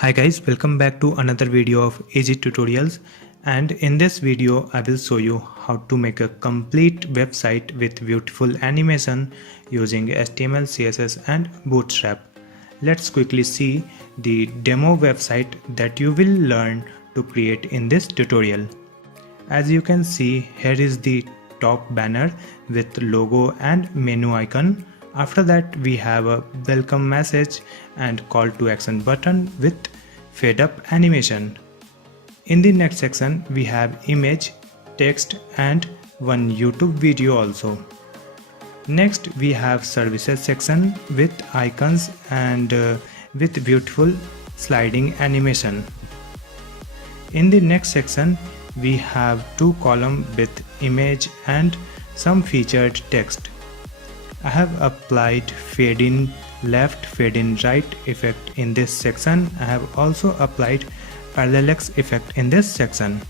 Hi guys, welcome back to another video of Easy Tutorials, and in this video I will show you how to make a complete website with beautiful animation using HTML, CSS and Bootstrap. Let's quickly see the demo website that you will learn to create in this tutorial. As you can see, here is the top banner with logo and menu icon. After that we have a welcome message and call to action button with fade up animation. In the next section we have image, text and one YouTube video also. Next we have services section with icons and with beautiful sliding animation. In the next section we have two columns with image and some featured text. I have applied fade in left, fade in right effect in this section. I have also applied parallax effect in this section.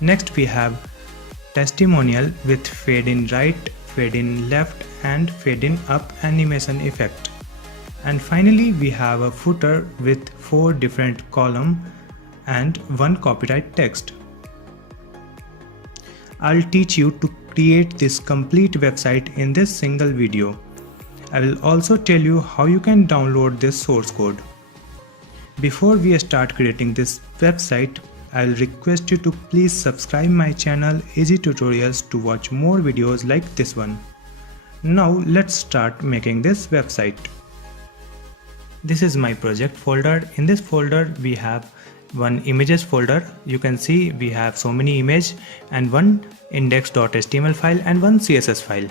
Next we have testimonial with fade in right, fade in left and fade in up animation effect. And finally we have a footer with 4 different columns and one copyright text. I'll teach you to create this complete website in this single video. I will also tell you how you can download this source code. Before we start creating this website, I will request you to please subscribe my channel Easy Tutorials to watch more videos like this one. Now let's start making this website. This is my project folder. In this folder we have one images folder. You can see we have so many images and one index.html file and one CSS file.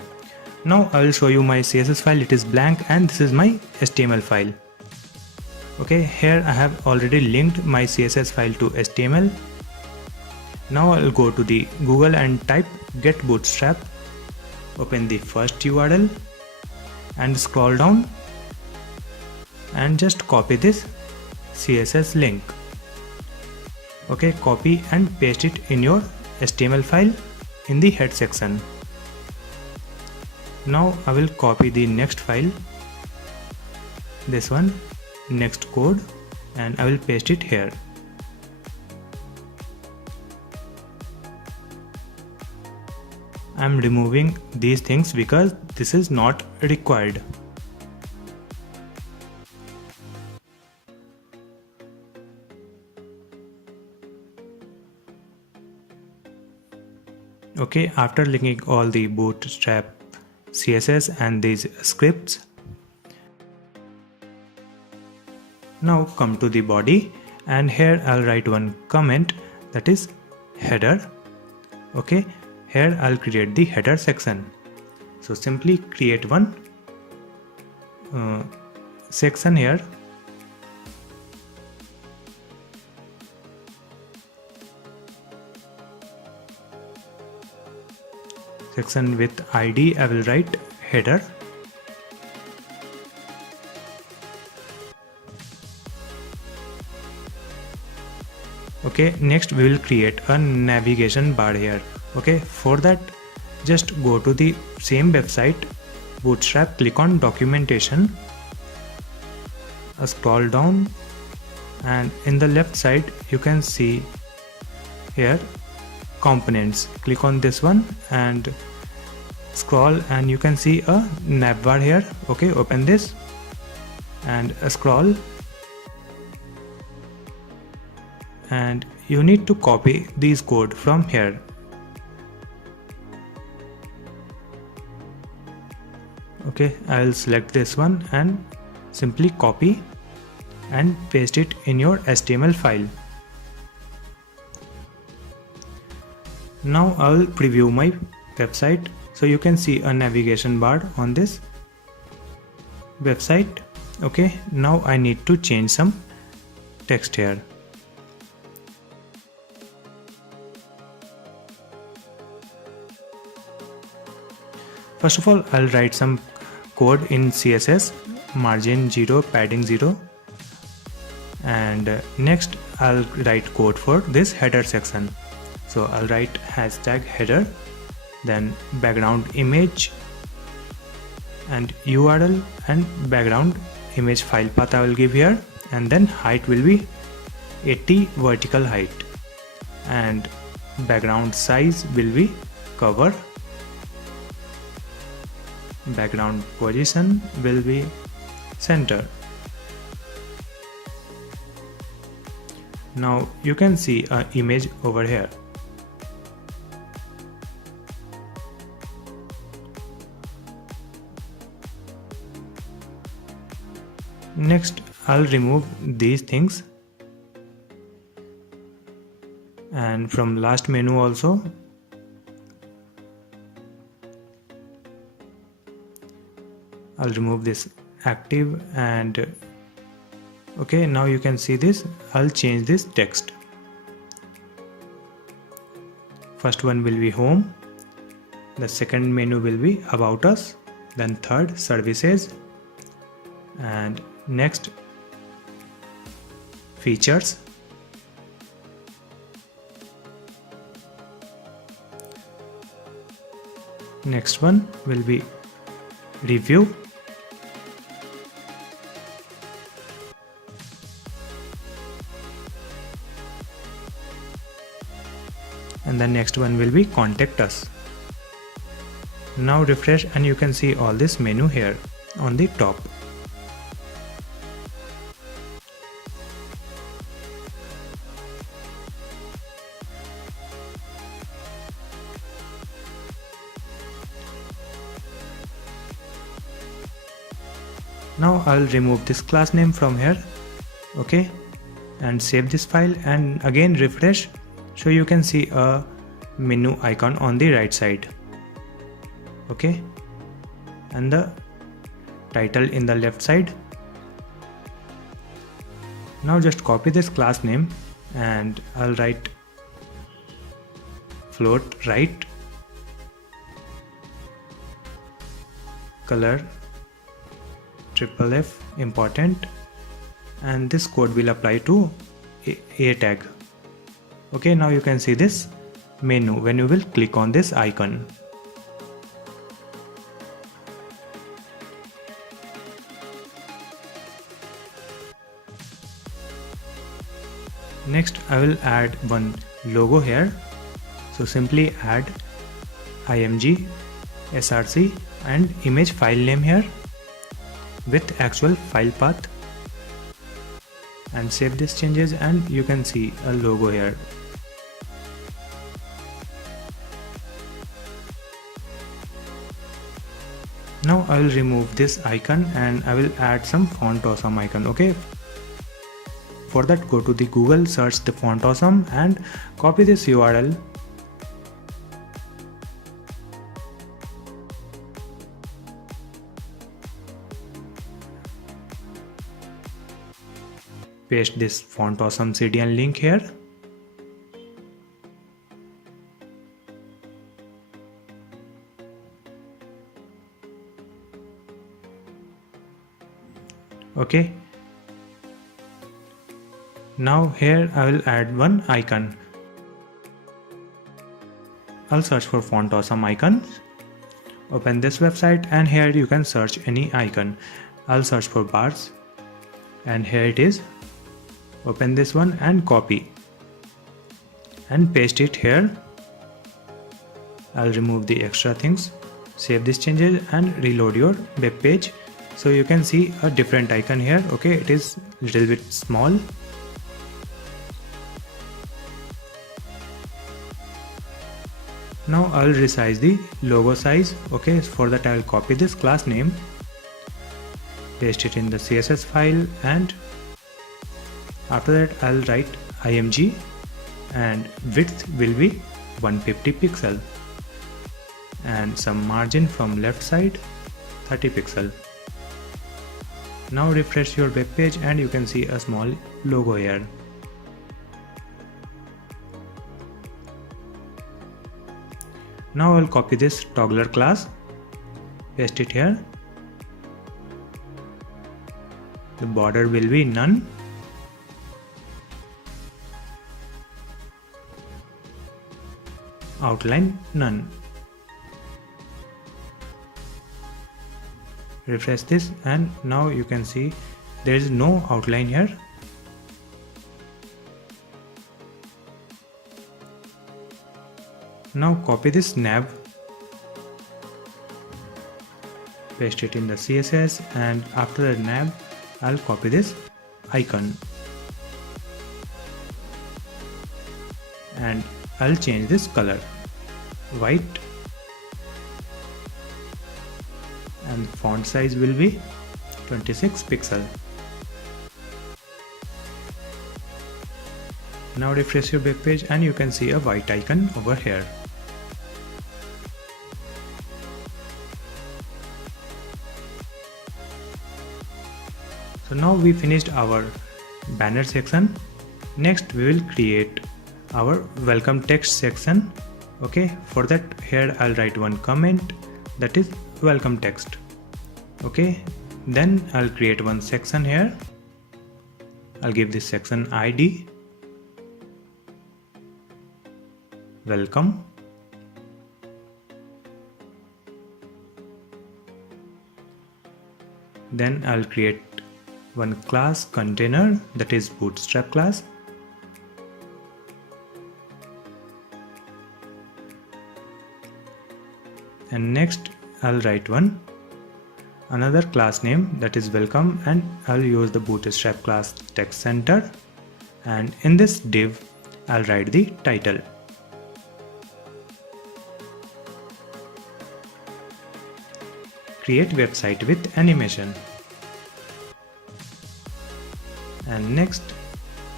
Now I will show you my CSS file. It is blank and this is my HTML file. Okay, here I have already linked my CSS file to HTML. Now I will go to the Google and type get bootstrap. Open the first URL and scroll down and just copy this CSS link. Okay, copy and paste it in your HTML file in the head section. Now I will copy the next file, this one, next code, and I will paste it here. I am removing these things because this is not required. Okay, after linking all the Bootstrap, CSS and these scripts, now come to the body and here I'll write one comment, that is header. Okay, here I'll create the header section. So simply create one section here. Section with ID, I will write header. Okay, next we will create a navigation bar here. Okay, for that just go to the same website, Bootstrap, click on documentation, scroll down and in the left side you can see here components. Click on this one and scroll and you can see a navbar here. Okay, open this and scroll and you need to copy these code from here. Okay, I will select this one and simply copy and paste it in your HTML file. Now I will preview my website. So you can see a navigation bar on this website. Okay, now I need to change some text here. First of all, I'll write some code in CSS, margin 0, padding 0, and next I'll write code for this header section. So I'll write hashtag header, then background image and URL and background image file path I will give here, and then height will be 80 vertical height, and background size will be cover. Background position will be center. Now you can see an image over here. Next, I'll remove these things, and from last menu also I'll remove this active, and okay, now you can see this. I'll change this text. First one will be home, the second menu will be about us, then third services, and next features, next one will be review, and the next one will be contact us. Now refresh and you can see all this menu here on the top. Now I'll remove this class name from here, okay, and save this file, and again refresh, so you can see a menu icon on the right side, okay, and the title in the left side. Now just copy this class name and I'll write float right, color FFF important, and this code will apply to a tag. Okay, now you can see this menu when you will click on this icon. Next I will add one logo here, so simply add img src and image file name here with actual file path, and save these changes, and you can see a logo here. Now I will remove this icon and I will add some font awesome icon, okay. For that, go to the Google, search the font awesome and copy this URL. Paste this font awesome CDN link here. Okay. Now here I will add one icon. I'll search for font awesome icon. Open this website and here you can search any icon. I'll search for bars and here it is. Open this one and copy and paste it here. I'll remove the extra things, save these changes and reload your web page. So you can see a different icon here. Okay, it is a little bit small. Now I'll resize the logo size. Okay, for that I'll copy this class name, paste it in the CSS file, and after that I'll write img and width will be 150 pixel and some margin from left side 30 pixel. Now refresh your web page and you can see a small logo here. Now I'll copy this toggler class, paste it here. The border will be none. Outline none. Refresh this and now you can see there is no outline here. Now copy this nav, paste it in the CSS, and after the nav I'll copy this icon and I'll change this color white, and font size will be 26 pixel. Now refresh your web page and you can see a white icon over here. So now we finished our banner section. Next we will create our welcome text section. Okay, for that here I'll write one comment, that is welcome text. Okay, then I'll create one section here. I'll give this section ID welcome. Then I'll create one class container, that is Bootstrap class. And next I'll write another class name, that is welcome, and I'll use the Bootstrap class text center, and in this div I'll write the title. Create website with animation. And next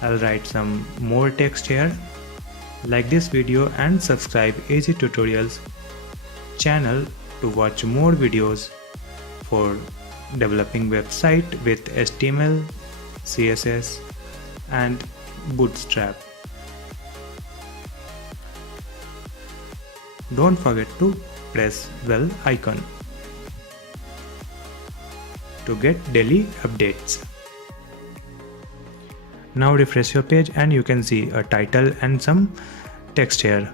I'll write some more text here. Like this video and subscribe Easy Tutorials channel to watch more videos for developing website with HTML, CSS and Bootstrap. Don't forget to press bell icon to get daily updates. Now refresh your page and you can see a title and some text here.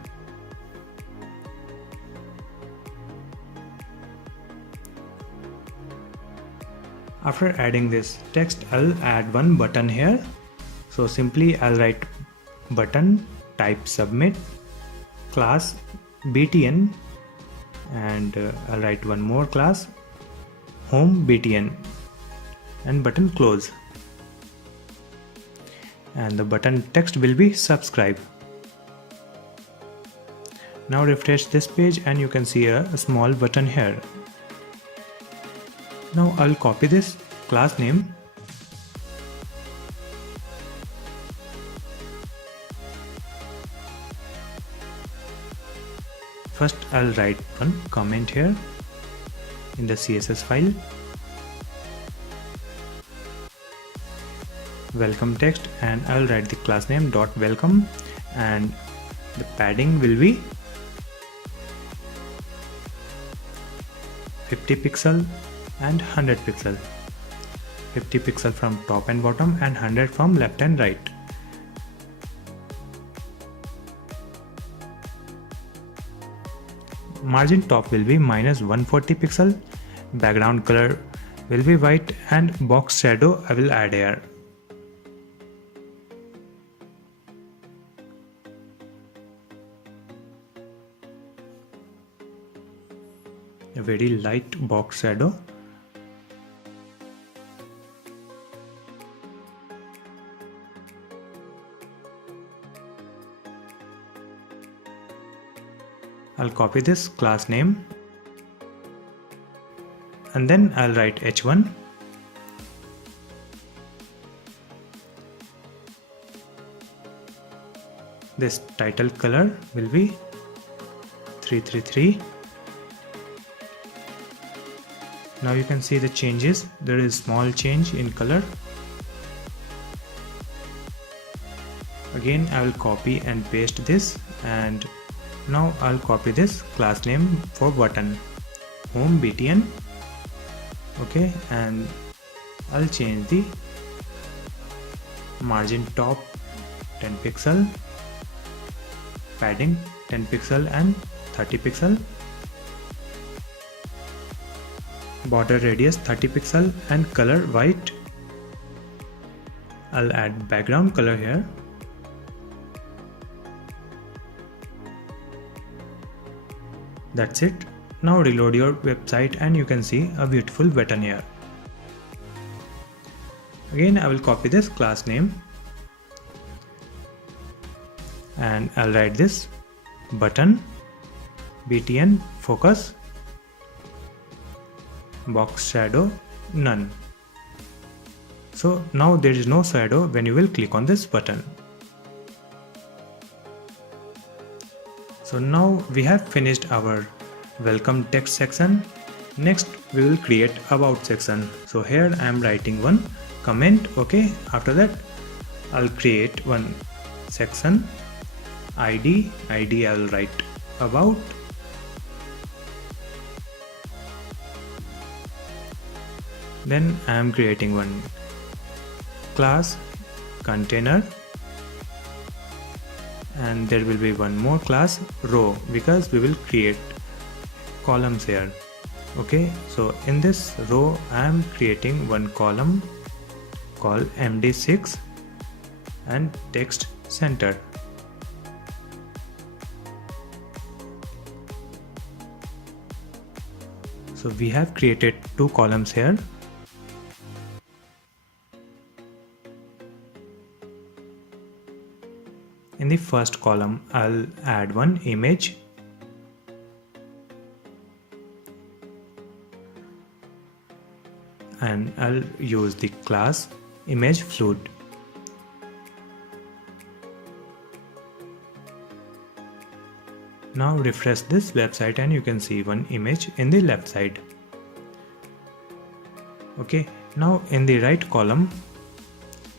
After adding this text, I'll add one button here. So simply I'll write button, type submit, class btn, and I'll write one more class home btn, and button close. And the button text will be subscribe. Now refresh this page and you can see a small button here. Now I'll copy this class name first. I'll write one comment here in the CSS file, welcome text, and I'll write the class name dot welcome, and the padding will be 50 pixel and 100 pixel. 50 pixel from top and bottom and 100 from left and right. Margin top will be minus 140 pixel. Background color will be white, and box shadow I will add here. A very light box shadow. I'll copy this class name and then I'll write h1. This title color will be 333. Now you can see the changes. There is small change in color. Again I will copy and paste this, and now I'll copy this class name for button, home btn. Okay, and I'll change the margin top 10 pixel, padding 10 pixel and 30 pixel, border radius 30 pixel and color white, I'll add background color here. That's it. Now reload your website and you can see a beautiful button here. Again, I will copy this class name and I'll write this button btn focus box shadow none. So now there is no shadow when you will click on this button. So now we have finished our welcome text section. Next we will create about section. So here I am writing one comment. Okay, after that I'll create one section id. I'll write about. Then I am creating one class container, and there will be one more class row because we will create columns here. Okay, so in this row I am creating one column called md6 and text center. So we have created two columns here. In the first column, I'll add one image. And I'll use the class image fluid. Now refresh this website and you can see one image in the left side. Okay, now in the right column,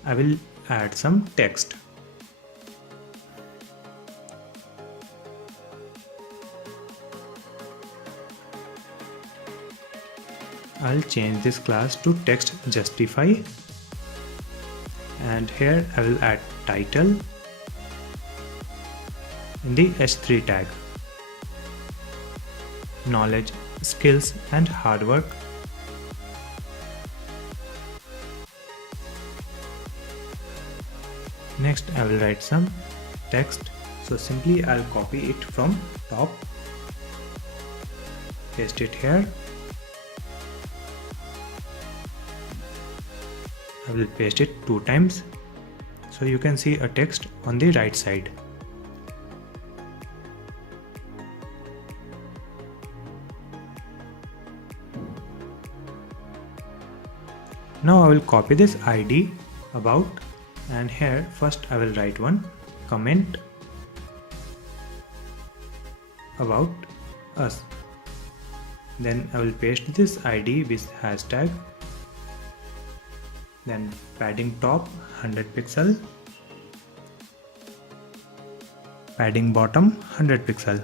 I will add some text. I'll change this class to text justify, and here I will add title in the h3 tag, knowledge, skills and hard work. Next I will write some text, so simply I'll copy it from top, paste it here. I will paste it 2 times so you can see a text on the right side. Now I will copy this ID about, and here first I will write one comment about us. Then I will paste this ID with hashtag. Then padding top 100 pixel, padding bottom 100 pixel.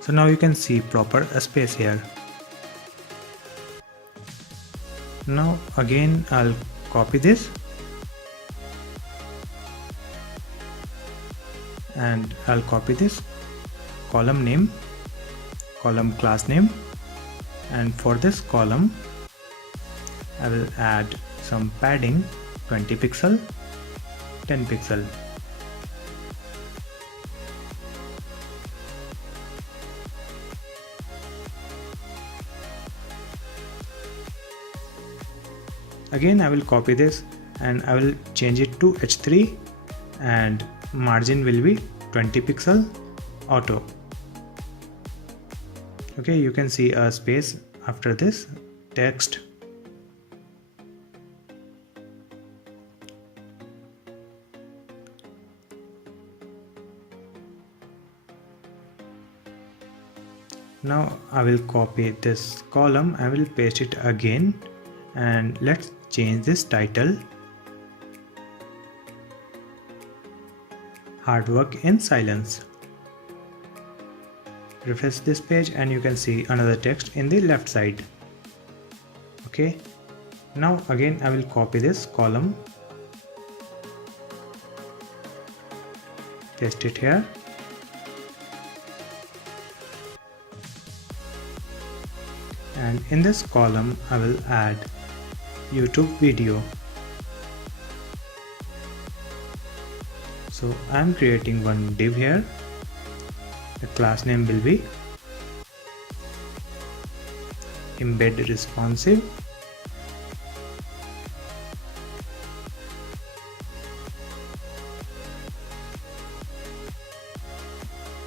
So now you can see proper space here. Now again I'll copy this and I'll copy this column name, column class name, and for this column I will add some padding 20 pixel, 10 pixel. Again I will copy this and I will change it to h3 and margin will be 20 pixel auto. Okay, you can see a space after this text. Now I will copy this column, I will paste it again, and let's change this title, hard work in silence. Refresh this page and you can see another text in the left side. Okay, now again I will copy this column, paste it here. And in this column I will add YouTube video. So I am creating one div here. The class name will be embed responsive.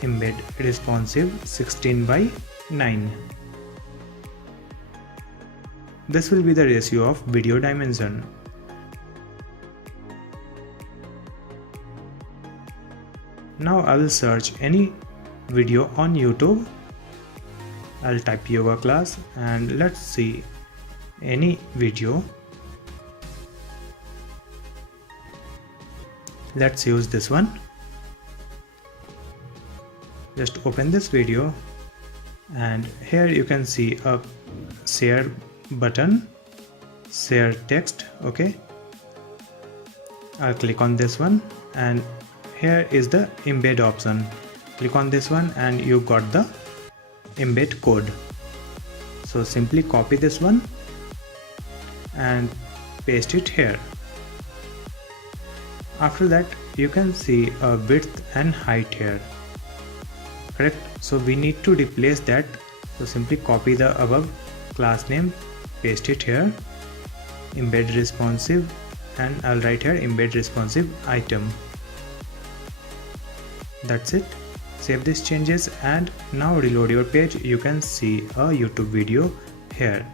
Embed responsive 16 by 9. This will be the ratio of video dimension. Now I will search any video on YouTube. I'll type yoga class and let's see any video. Let's use this one. Just open this video and here you can see a share button, share text. Okay, I'll click on this one and here is the embed option. Click on this one and you got the embed code. So simply copy this one and paste it here. After that you can see a width and height here. Correct. So we need to replace that. So simply copy the above class name, paste it here, embed responsive, and I'll write here embed responsive item. That's it. Save these changes and now reload your page. You can see a YouTube video here.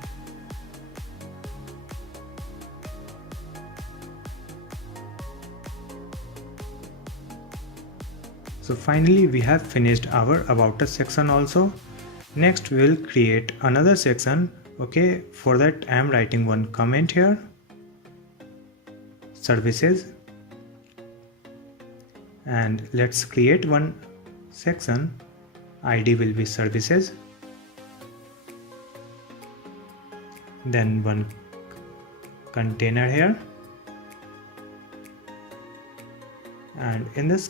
So finally we have finished our about us section also. Next we will create another section. Okay, for that I am writing one comment here. Services. And let's create one section. ID will be services. Then one container here. And in this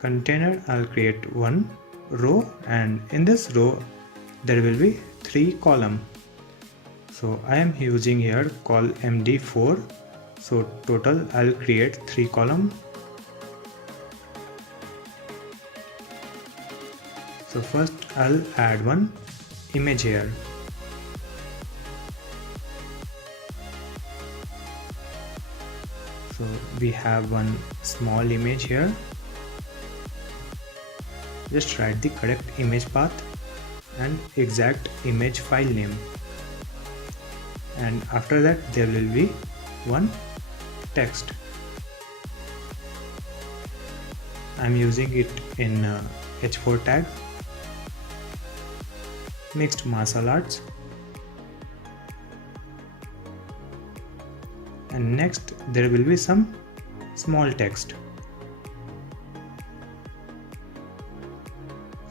container I'll create one row, and in this row there will be 3 columns. So I am using here col MD4. So total I'll create 3 columns. So first I'll add one image here. So we have one small image here. Just write the correct image path and exact image file name. And after that there will be one text. I'm using it in H4 tag. Mixed martial arts. And next there will be some small text.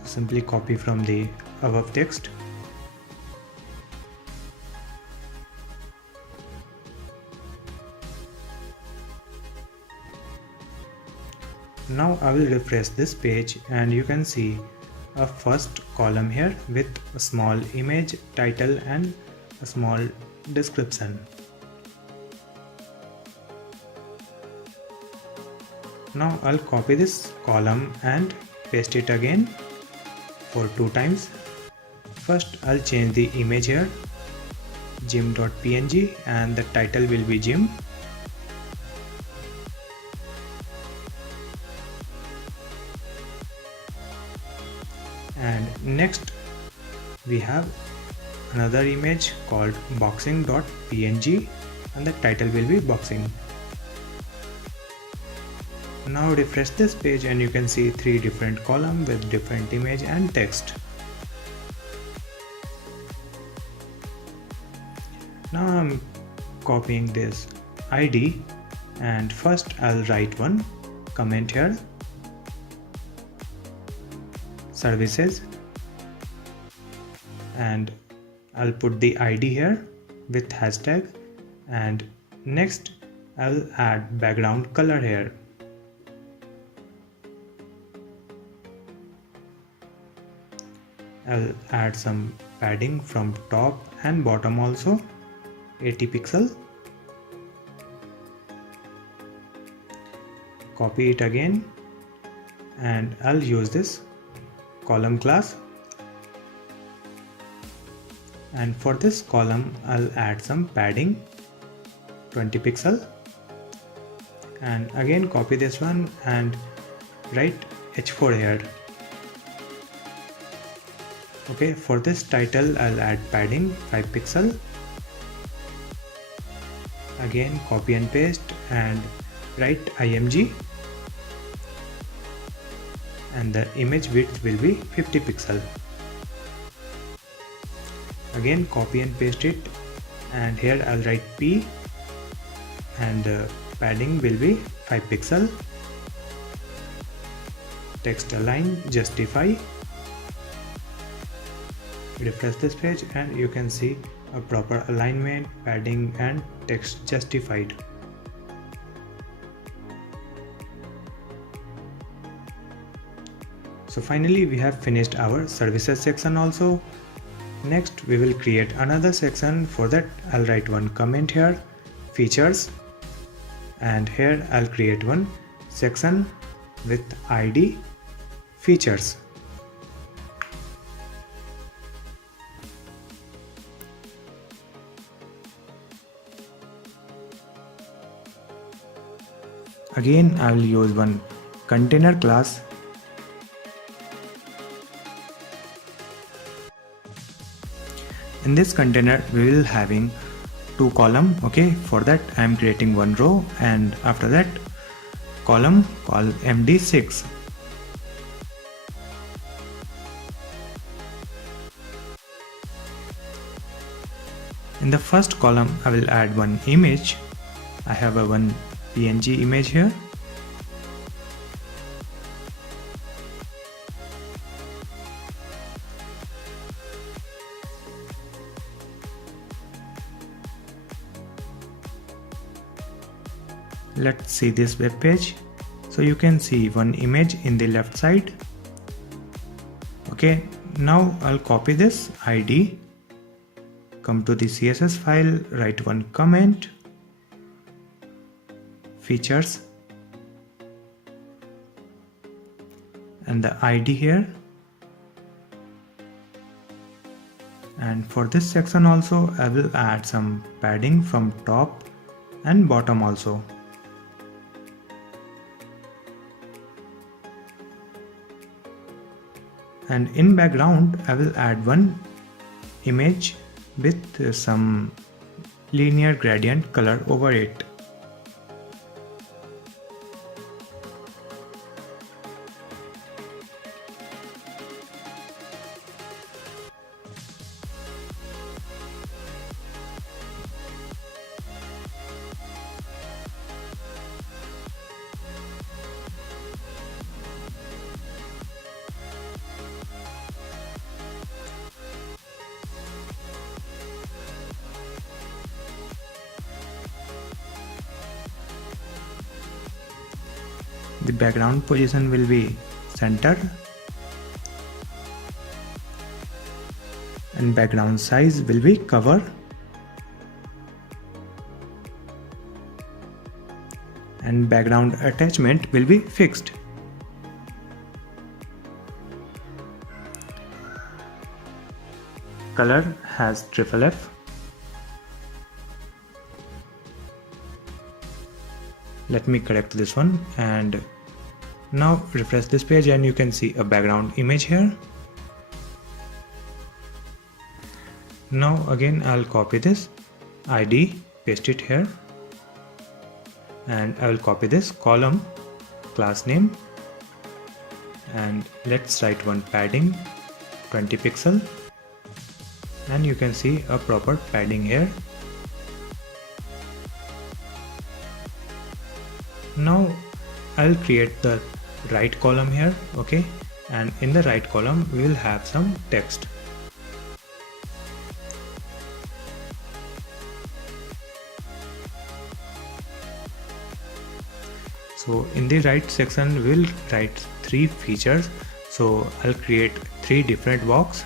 Simply copy from the above text. Now I will refresh this page and you can see a first column here with a small image, title and a small description. Now I'll copy this column and paste it again for 2 times. First I'll change the image here, gym.png, and the title will be gym. And next we have another image called boxing.png and the title will be boxing. Now refresh this page and you can see 3 different columns with different image and text. Now I'm copying this ID and first I'll write one comment here. Services, and I'll put the ID here with hashtag, and next I'll add background color here. I'll add some padding from top and bottom also, 80 pixel. copy it again, and I'll use this column class, and for this column I'll add some padding 20 pixel, and again copy this one and write h4 here. Okay, for this title I'll add padding 5 pixel. Again copy and paste and write img, and the image width will be 50 pixel. Again copy and paste it, and here I'll write p, and padding will be 5 pixel. Text align justify. Refresh this page and you can see a proper alignment, padding and text justified. So finally we have finished our services section also. Next we will create another section. For that I'll write one comment here, features, and here I'll create one section with ID features. Again I will use one container class. In this container we will having two column. Okay, for that I am creating one row, and after that column called md6. In the first column I will add one image. I have a one PNG image here. Let's see this web page. So you can see one image in the left side. Okay, now I'll copy this ID, come to the CSS file, write one comment, features, and the ID here. And for this section also I will add some padding from top and bottom also. And in background I will add one image with some linear gradient color over it. The background position will be center, and background size will be cover, and background attachment will be fixed. Color has triple F. Let me correct this one, and now refresh this page and you can see a background image here. Now again I'll copy this ID, paste it here, and I will copy this column class name, and let's write one padding 20 pixel, and you can see a proper padding here. Now I'll create the right column here. Okay, and in the right column we will have some text. So in the right section we'll write three features. So I'll create three different boxes.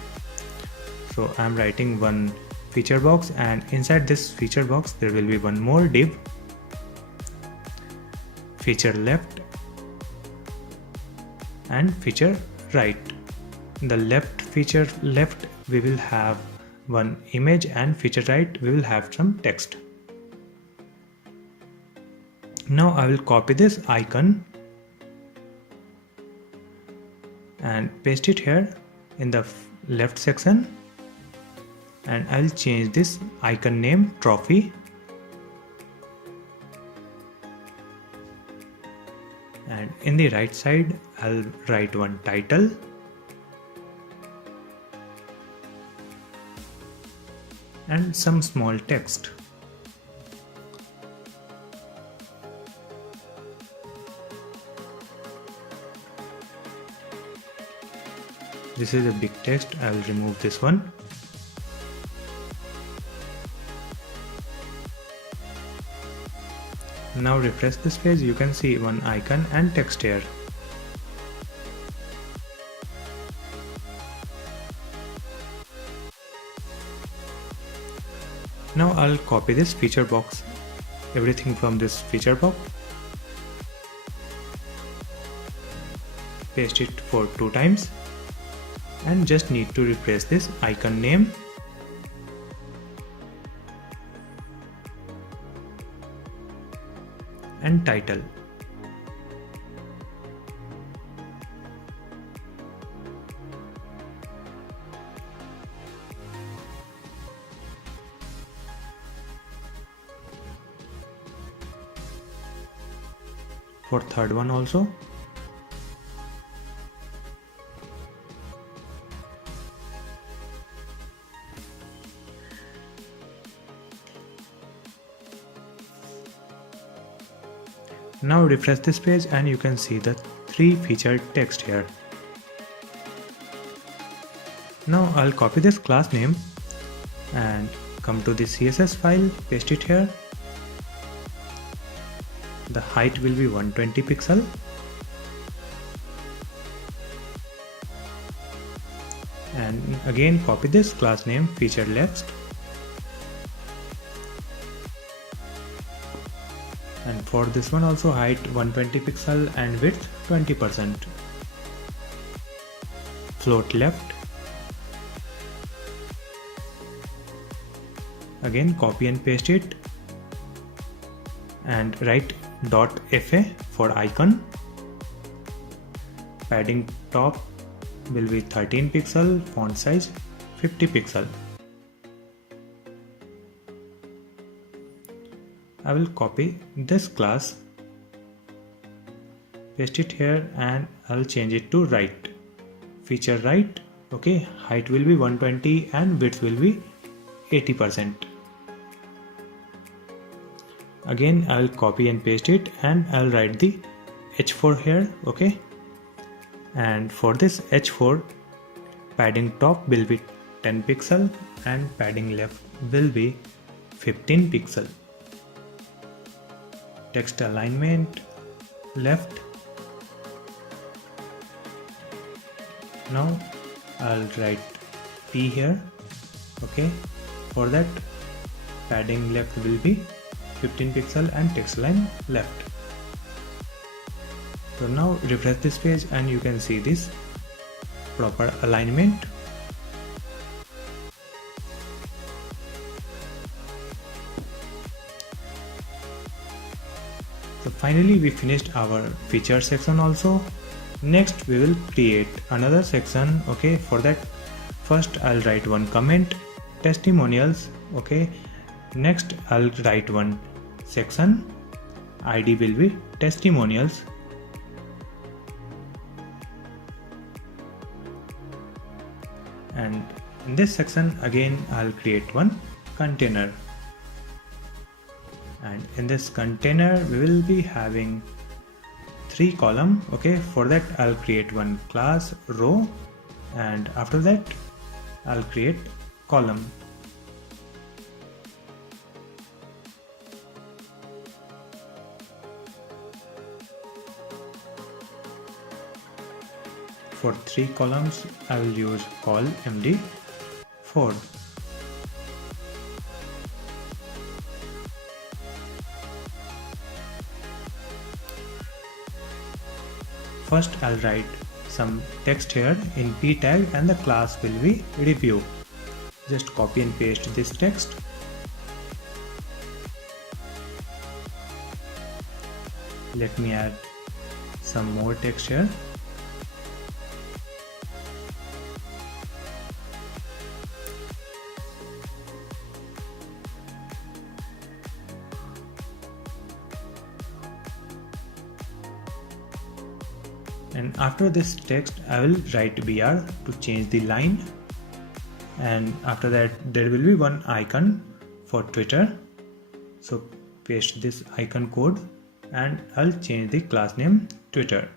So I'm writing one feature box, and inside this feature box there will be one more div, feature left, and feature right. In the left feature left we will have one image, and feature right we will have some text. Now I will copy this icon and paste it here in the left section, and I'll change this icon name trophy, and in the right side I'll write one title, and some small text. This is a big text, I will remove this one. Now refresh this page, you can see one icon and text here. Now I'll copy this feature box, everything from this feature box, paste it for 2 times, and just need to replace this icon name and title. For third one also. Now refresh this page and you can see the 3 featured text here. Now I'll copy this class name and come to the CSS file, paste it here. The height will be 120 pixel. And again copy this class name feature left. And for this one also height 120 pixel and width 20%. Float left. Again copy and paste it and write .fa for icon. Padding top will be 13 pixel, font size 50 pixel. I will copy this class, paste it here, and I will change it to right. Feature right, okay, height will be 120 and width will be 80%. Again I will copy and paste it and I will write the H4 here, okay. And for this H4, padding top will be 10 pixel and padding left will be 15 pixel. Text alignment left. Now I'll write P here, okay. For that, padding left will be 15 pixel and text line left. So now refresh this page and you can see this proper alignment. So finally we finished our feature section also. Next we will create another section, okay. For that first I'll write one comment, testimonials, okay. Next I'll write one section, ID will be testimonials. And in this section again I'll create one container. And in this container we will be having 3 columns, okay. For that I'll create one class row, and after that I'll create column. For 3 columns I will use call MD4. First I'll write some text here in p tag and the class will be review. Just copy and paste this text. Let me add some more text here. And after this text I will write BR to change the line, and after that there will be one icon for Twitter, so paste this icon code and I'll change the class name Twitter.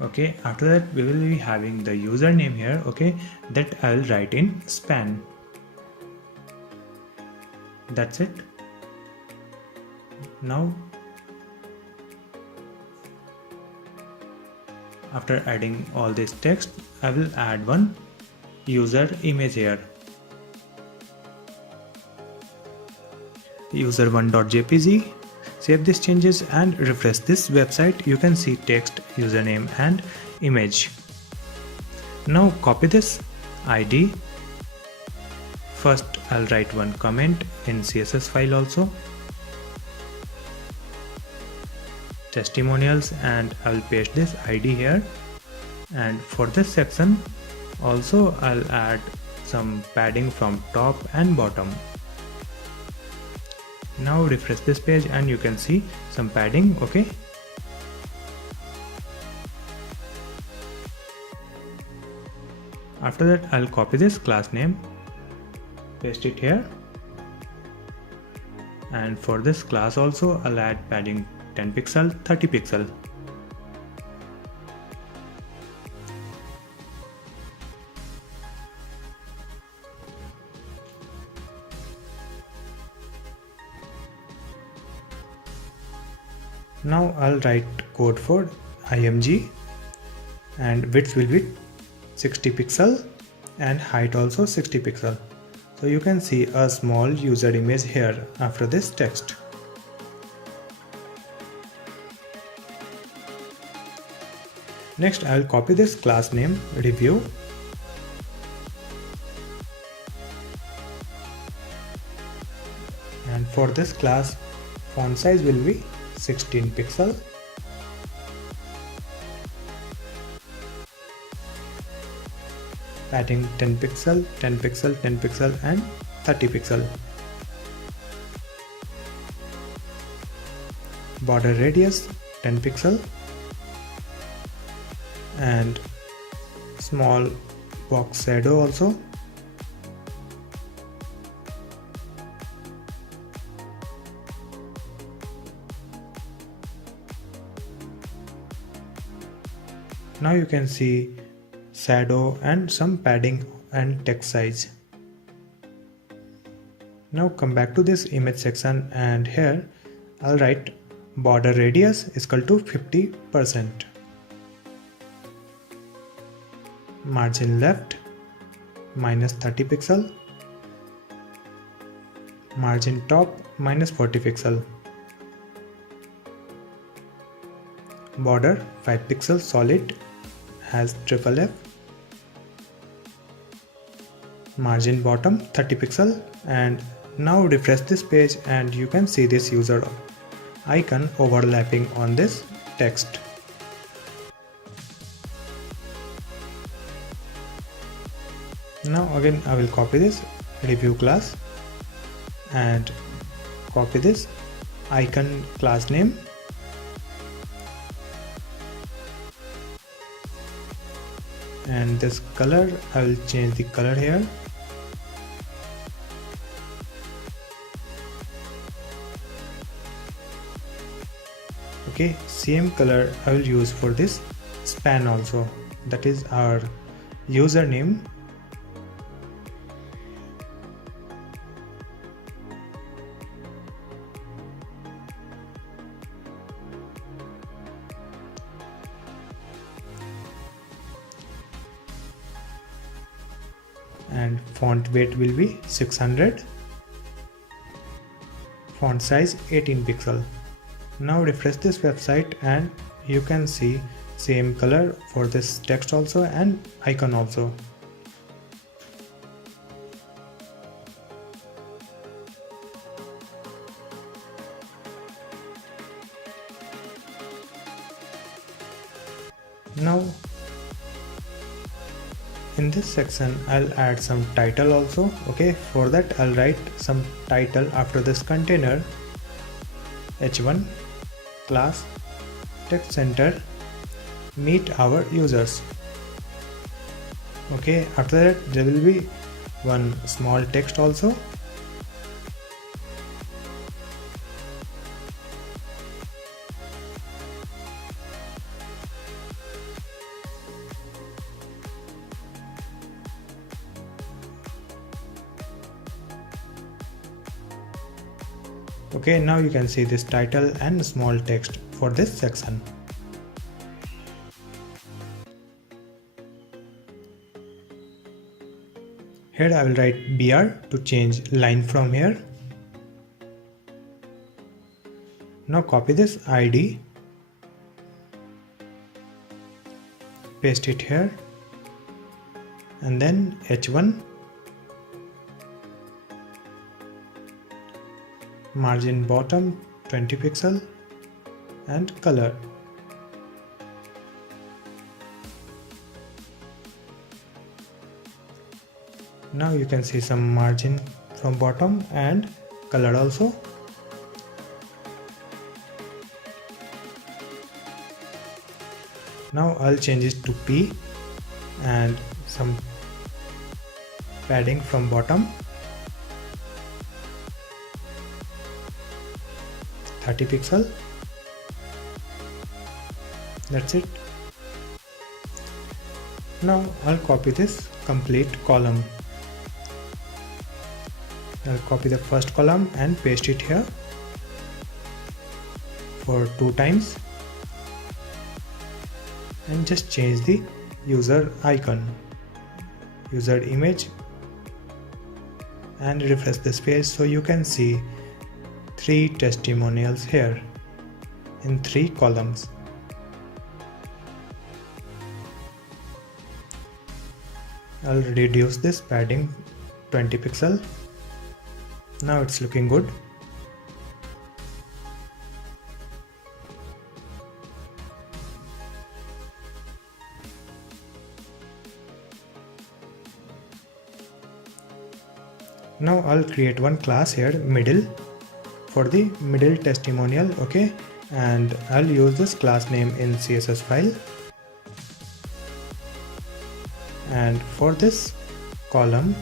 Okay, after that we will be having the username here, okay, that I will write in span. That's it. Now after adding all this text, I will add one user image here. User1.jpg. Save these changes and refresh this website. You can see text, username and image. Now copy this ID. First I'll write one comment in CSS file also. Testimonials, and I will paste this ID here, and for this section also I'll add some padding from top and bottom. Now refresh this page and you can see some padding, okay. After that I'll copy this class name, paste it here, and for this class also I'll add padding 10 pixel, 30 pixel. Now I'll write code for IMG, and width will be 60 pixel and height also 60 pixel. So you can see a small user image here after this text. Next I will copy this class name review, and for this class font size will be 16 pixel, padding 10 pixel, 10 pixel, 10 pixel and 30 pixel. Border radius 10 pixel and small box shadow also. Now you can see shadow and some padding and text size. Now come back to this image section, and here I'll write border radius is equal to 50%. Margin left minus 30 pixel, margin top minus 40 pixel, border 5 pixel solid has triple F, margin bottom 30 pixel, and now refresh this page and you can see this user icon overlapping on this text. Now again I will copy this review class and copy this icon class name, and this color I will change the color here. Okay, same color I will use for this span also, that is our username. And font weight will be 600, font size 18 pixel. Now refresh this website and you can see same color for this text also and icon also. Now in this section I'll add some title also. Okay, for that I'll write some title after this container. H1 class text center meet our users. Okay, after that there will be one small text also. Okay, now you can see this title and small text for this section. Here I will write BR to change line from here. Now copy this ID, paste it here, and then H1 margin bottom 20 pixel and color. Now you can see some margin from bottom and color also. Now I'll change it to P and some padding from bottom 30 pixel. That's it. Now I'll copy this complete column. I'll copy the first column and paste it here for 2 times and just change the user icon, user image, and refresh this page so you can see 3 testimonials here in 3 columns. I'll reduce this padding 20 pixel. Now it's looking good. Now I'll create one class here, middle, for the middle testimonial. Okay, and I'll use this class name in CSS file. And for this column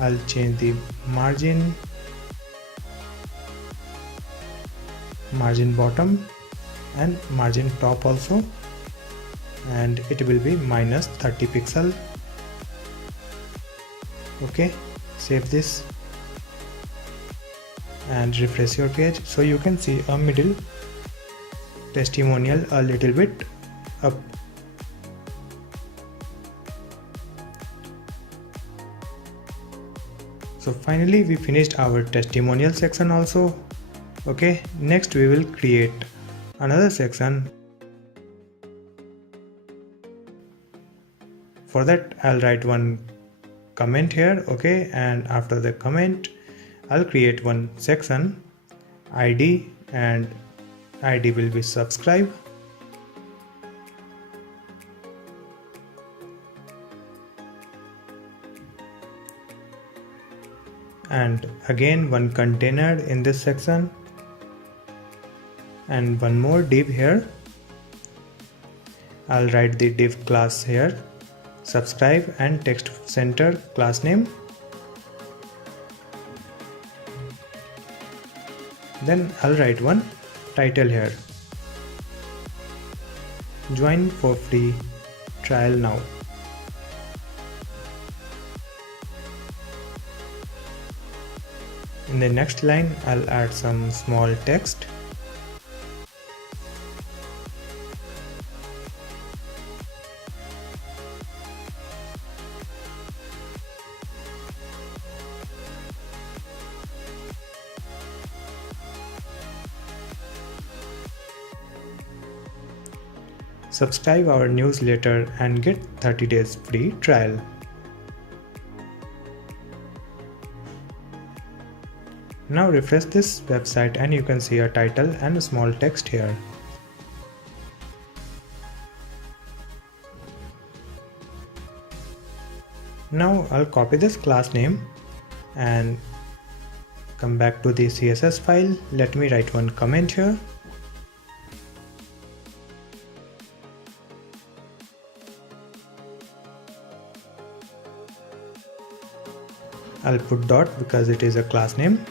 I'll change the margin bottom and margin top also, and it will be minus 30 pixel. Okay, save this and refresh your page so you can see a middle testimonial a little bit up. So finally we finished our testimonial section also. Okay, next we will create another section. For that I'll write one comment here. Okay, and after the comment I'll create one section ID, and ID will be subscribe. And again one container in this section and one more div here. I'll write the div class here, subscribe, and text center class name. Then I'll write one title here, join for free trial now. In the next line I'll add some small text. Subscribe our newsletter and get 30 days free trial. Now refresh this website and you can see a title and a small text here. Now I'll copy this class name and come back to the CSS file. Let me write one comment here. I'll put dot because it is a class name.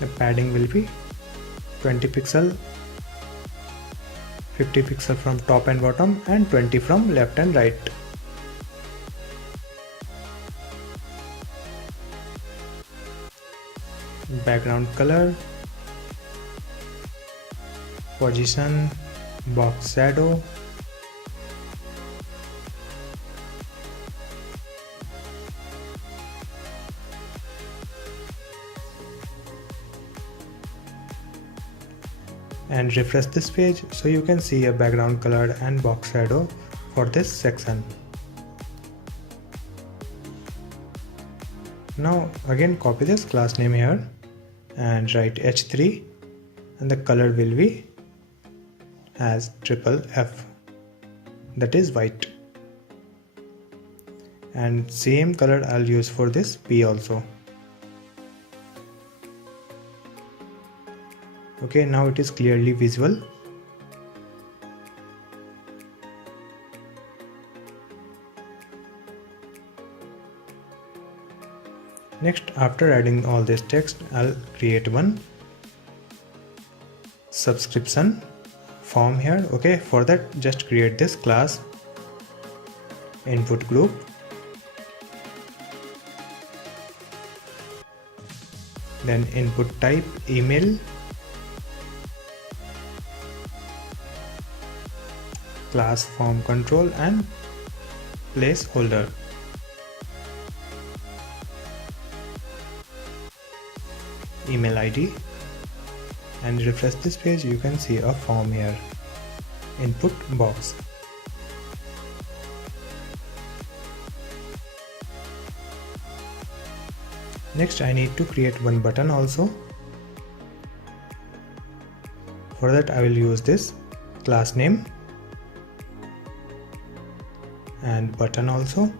The padding will be 20 pixel, 50 pixel from top and bottom and 20 from left and right. Background color, position, box shadow, and refresh this page so you can see a background color and box shadow for this section. Now again copy this class name here and write h3 and the color will be as FFF, that is white, and same color I'll use for this P also. Okay, now it is clearly visible. Next, after adding all this text, I'll create one subscription form here. Okay, for that just create this class input group, then input type email, class form control and placeholder. Email ID, and refresh this page, you can see a form here, input box. Next I need to create one button also. For that I will use this class name and button also.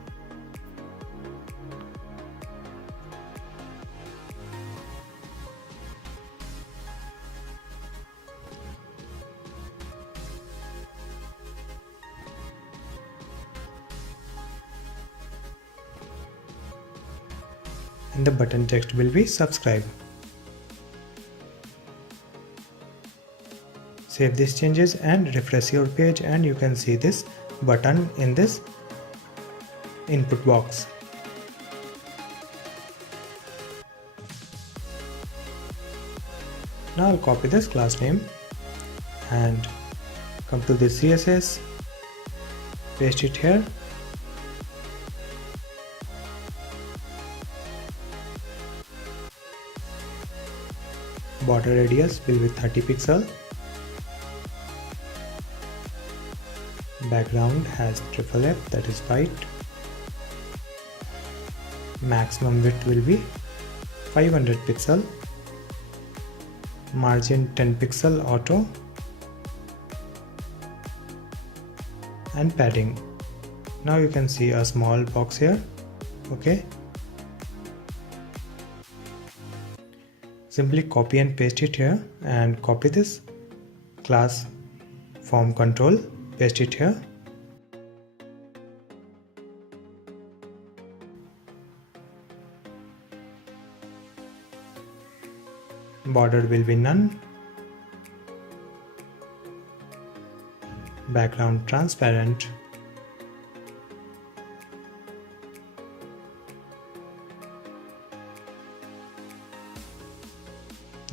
And the button text will be subscribe. Save these changes and refresh your page and you can see this button in this input box. Now I'll copy this class name and come to the CSS, paste it here. Border radius will be 30 pixel. Background has FFF, that is white. Maximum width will be 500 pixel. Margin 10 pixel auto. And padding. Now you can see a small box here. Okay. Simply copy and paste it here and copy this class form control, paste it here. Border will be none. Background transparent.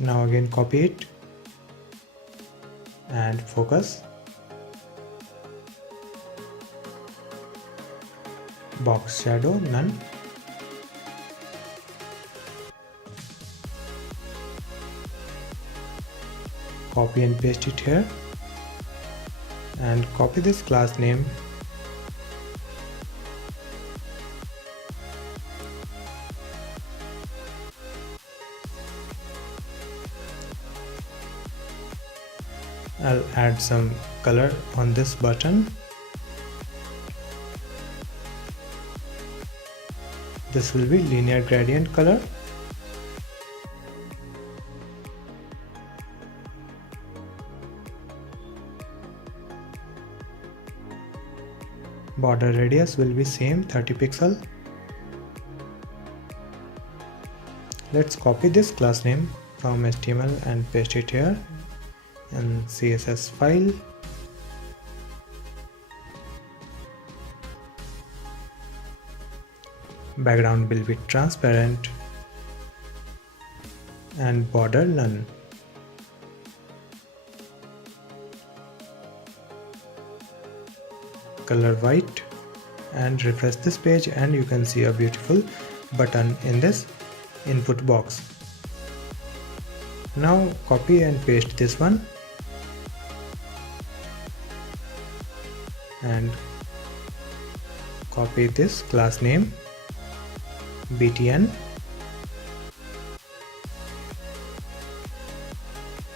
Now again copy it and focus. Box shadow none. copy and paste it here, and copy this class name, I'll add some color on this button. This will be linear gradient color. Border radius will be same 30 pixel. Let's copy this class name from HTML and paste it here in CSS file. Background will be transparent and border none. Color white, and refresh this page and you can see a beautiful button in this input box. Now copy and paste this one and copy this class name btn,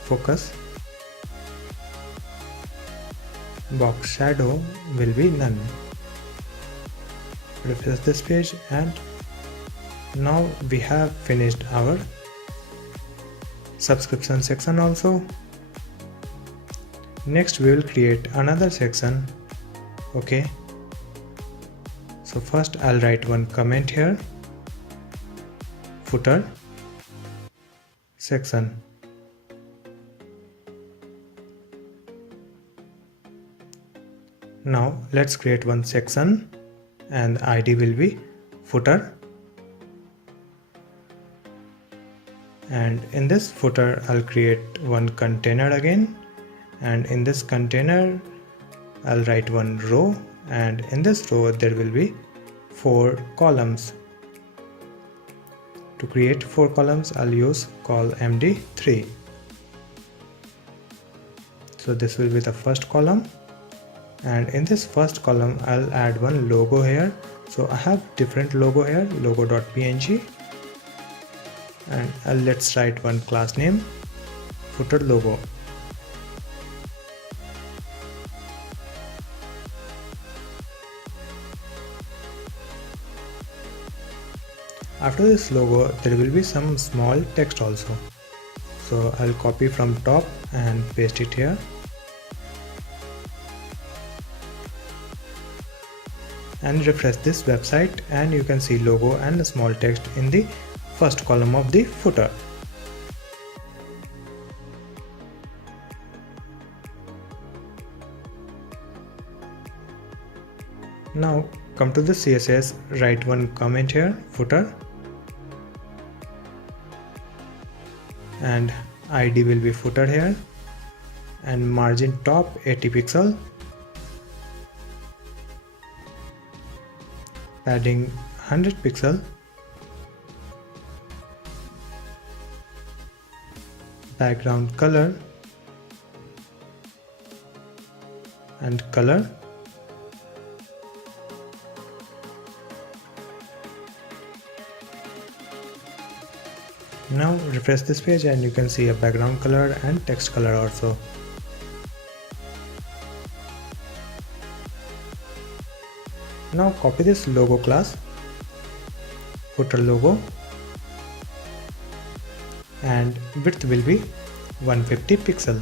focus, box shadow will be none. Refresh this page and now we have finished our subscription section also. Next we will create another section. Okay, so first I'll write one comment here, footer section. Now let's create one section and the ID will be footer, and in this footer I'll create one container again, and in this container I'll write one row, and in this row there will be 4 columns. To create 4 columns I'll use call md3. So this will be the first column, and in this first column I'll add one logo here. So I have different logo here, logo.png, and let's write one class name, footer logo. After this logo there will be some small text also, so I'll copy from top and paste it here. And refresh this website and you can see logo and a small text in the first column of the footer. Now come to the CSS, write one comment here, footer, and ID will be footer here, and margin top 80 pixel, padding 100 pixel, background color and color, now refresh this page and you can see a background color and text color also. Now copy this logo class, footer logo, and width will be 150 pixel,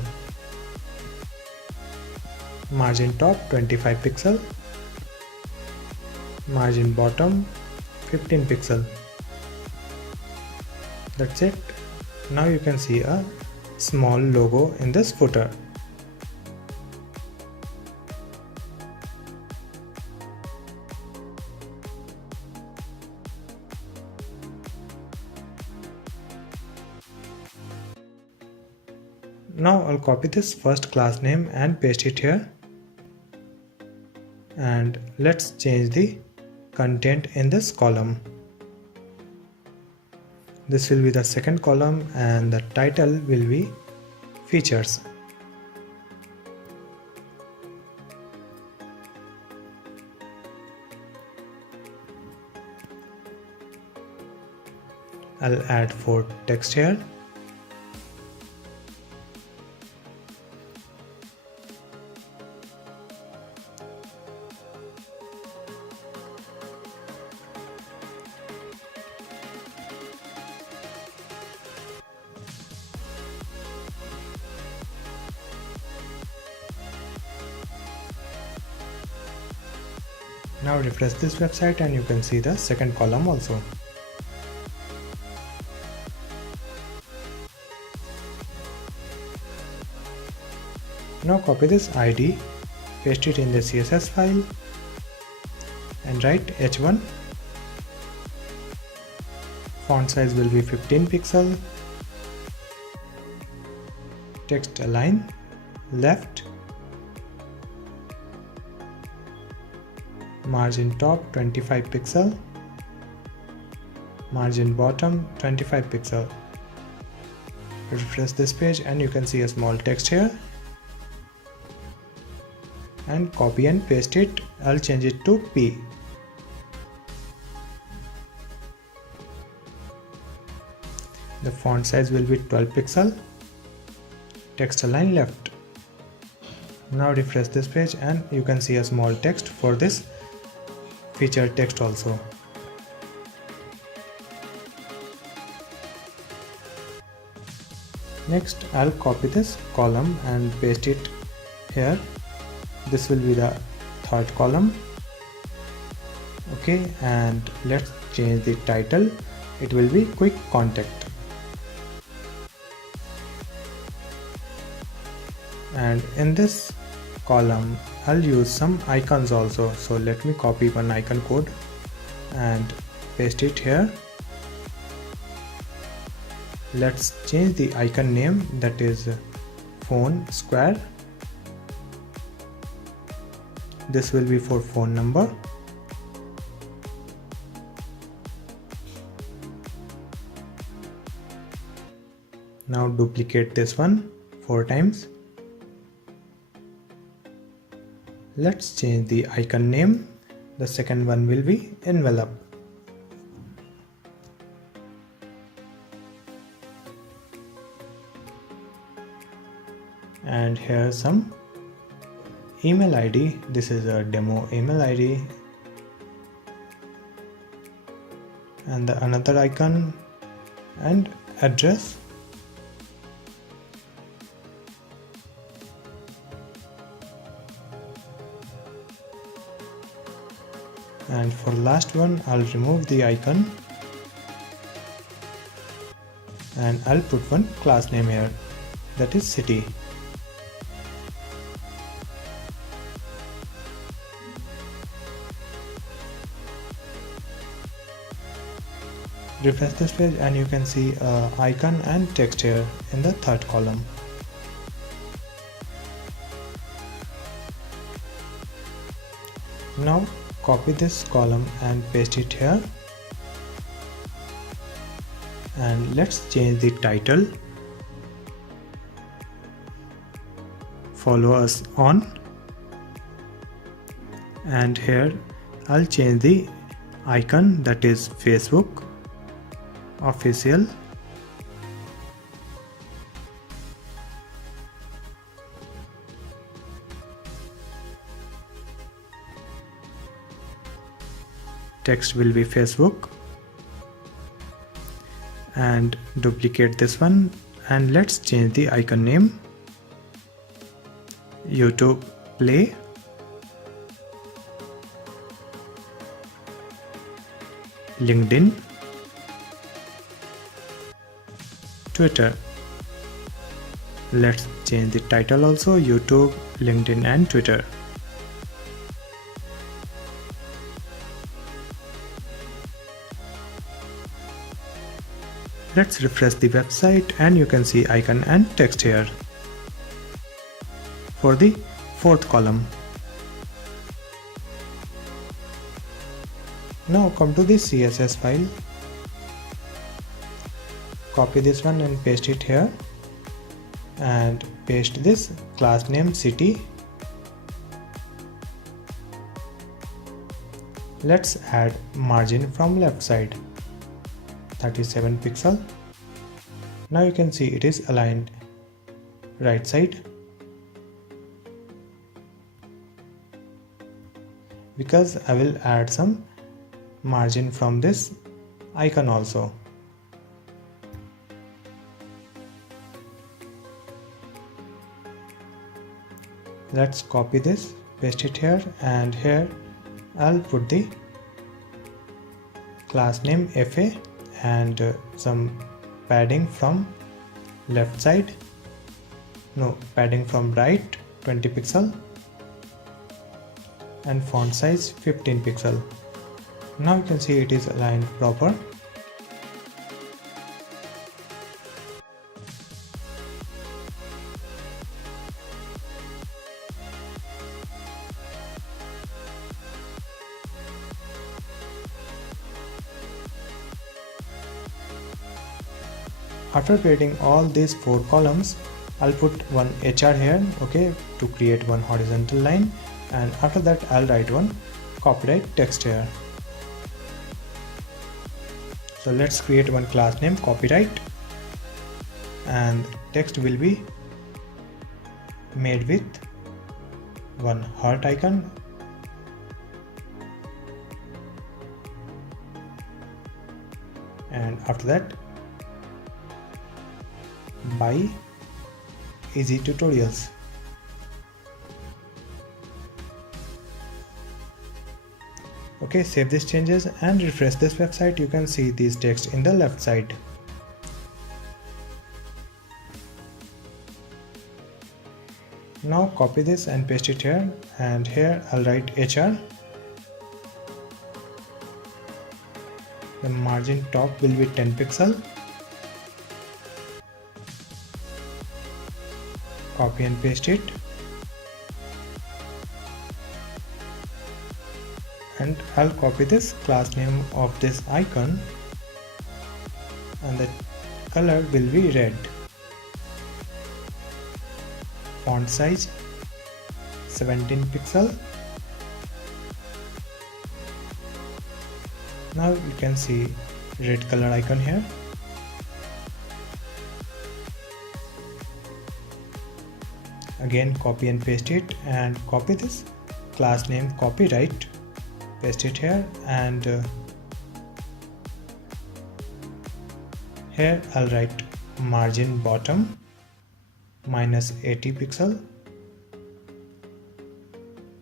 margin top 25 pixel, margin bottom 15 pixel. That's it. Now you can see a small logo in this footer. Now I'll copy this first class name and paste it here, and let's change the content in this column. This will be the second column and the title will be features. I'll add 4 text here. Now refresh this website and you can see the second column also. Now copy this ID, paste it in the CSS file and write H1. Font size will be 15 pixel. Text align left. Margin top 25 pixel. Margin bottom 25 pixel. Refresh this page and you can see a small text here. And copy and paste it. I'll change it to P. The font size will be 12 pixel. Text align left. Now refresh this page and you can see a small text for this feature text also. Next I'll copy this column and paste it here. This will be the third column. Okay, and let's change the title. It will be quick contact. And in this column I'll use some icons also. So let me copy one icon code and paste it here. Let's change the icon name, that is phone square. This will be for phone number. Now duplicate this one 4 times. Let's change the icon name. The second one will be envelope. And here some email ID. This is a demo email ID. And the another icon and address. And for last one I'll remove the icon and I'll put one class name here, that is city. Refresh this page and you can see icon and text here in the third column. Now copy this column and paste it here. And let's change the title. Follow us on. And here I'll change the icon, that is Facebook official. Text will be Facebook. And duplicate this one and let's change the icon name. YouTube Play. LinkedIn. Twitter. Let's change the title also, YouTube, LinkedIn and Twitter. Let's refresh the website and you can see icon and text here. For the fourth column. Now come to the CSS file. Copy this one and paste it here. and paste this class name city. Let's add margin from left side, 37 pixel. Now you can see it is aligned right side. Because I will add some margin from this icon also. Let's copy this, paste it here, and here I'll put the class name FA and some padding from left side, no, padding from right 20 pixel and font size 15 pixel. Now you can see it is aligned proper. After creating all these 4 columns, I'll put one HR here, okay, to create one horizontal line, and after that I'll write one copyright text here. So let's create one class name copyright, and text will be made with one heart icon, and after that by Easy Tutorials. Okay, save these changes and refresh this website. You can see these text in the left side. Now copy this and paste it here, and here I'll write HR. The margin top will be 10 pixel. Copy and paste it, and I'll copy this class name of this icon, and the color will be red. Font size 17 pixel. Now you can see red color icon here. Again copy and paste it, and copy this class name copyright, paste it here, and here I'll write margin bottom minus 80 pixel,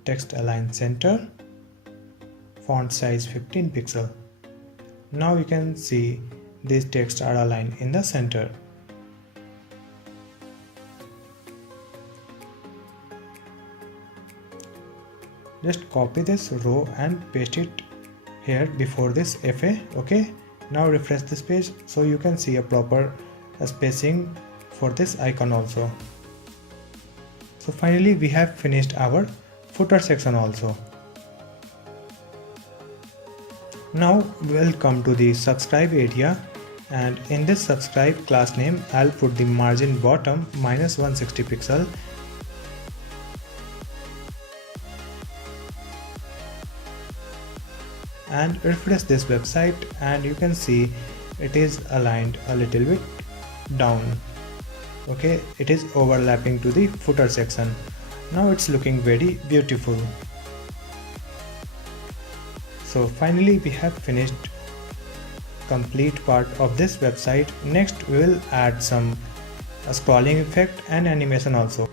text align center, font size 15 pixel. Now you can see these texts are aligned in the center. Just copy this row and paste it here before this FA. Okay, now refresh this page so you can see a proper spacing for this icon also. So finally we have finished our footer section also. Now we'll come to the subscribe area, and in this subscribe class name I'll put the margin bottom minus 160 pixel. And refresh this website, and you can see it is aligned a little bit down. Okay, it is overlapping to the footer section. Now it's looking very beautiful. So finally we have finished complete part of this website. Next we will add some scrolling effect and animation also.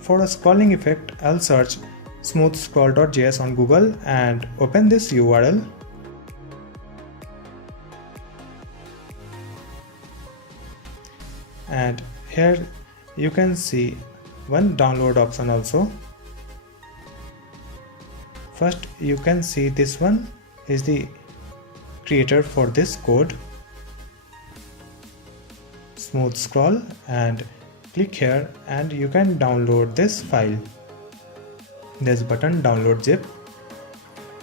For a scrolling effect, I'll search smoothscroll.js on Google and open this URL. And here you can see one download option also. First you can see this one is the creator for this code, smooth scroll, and click here and you can download this file. This button download zip,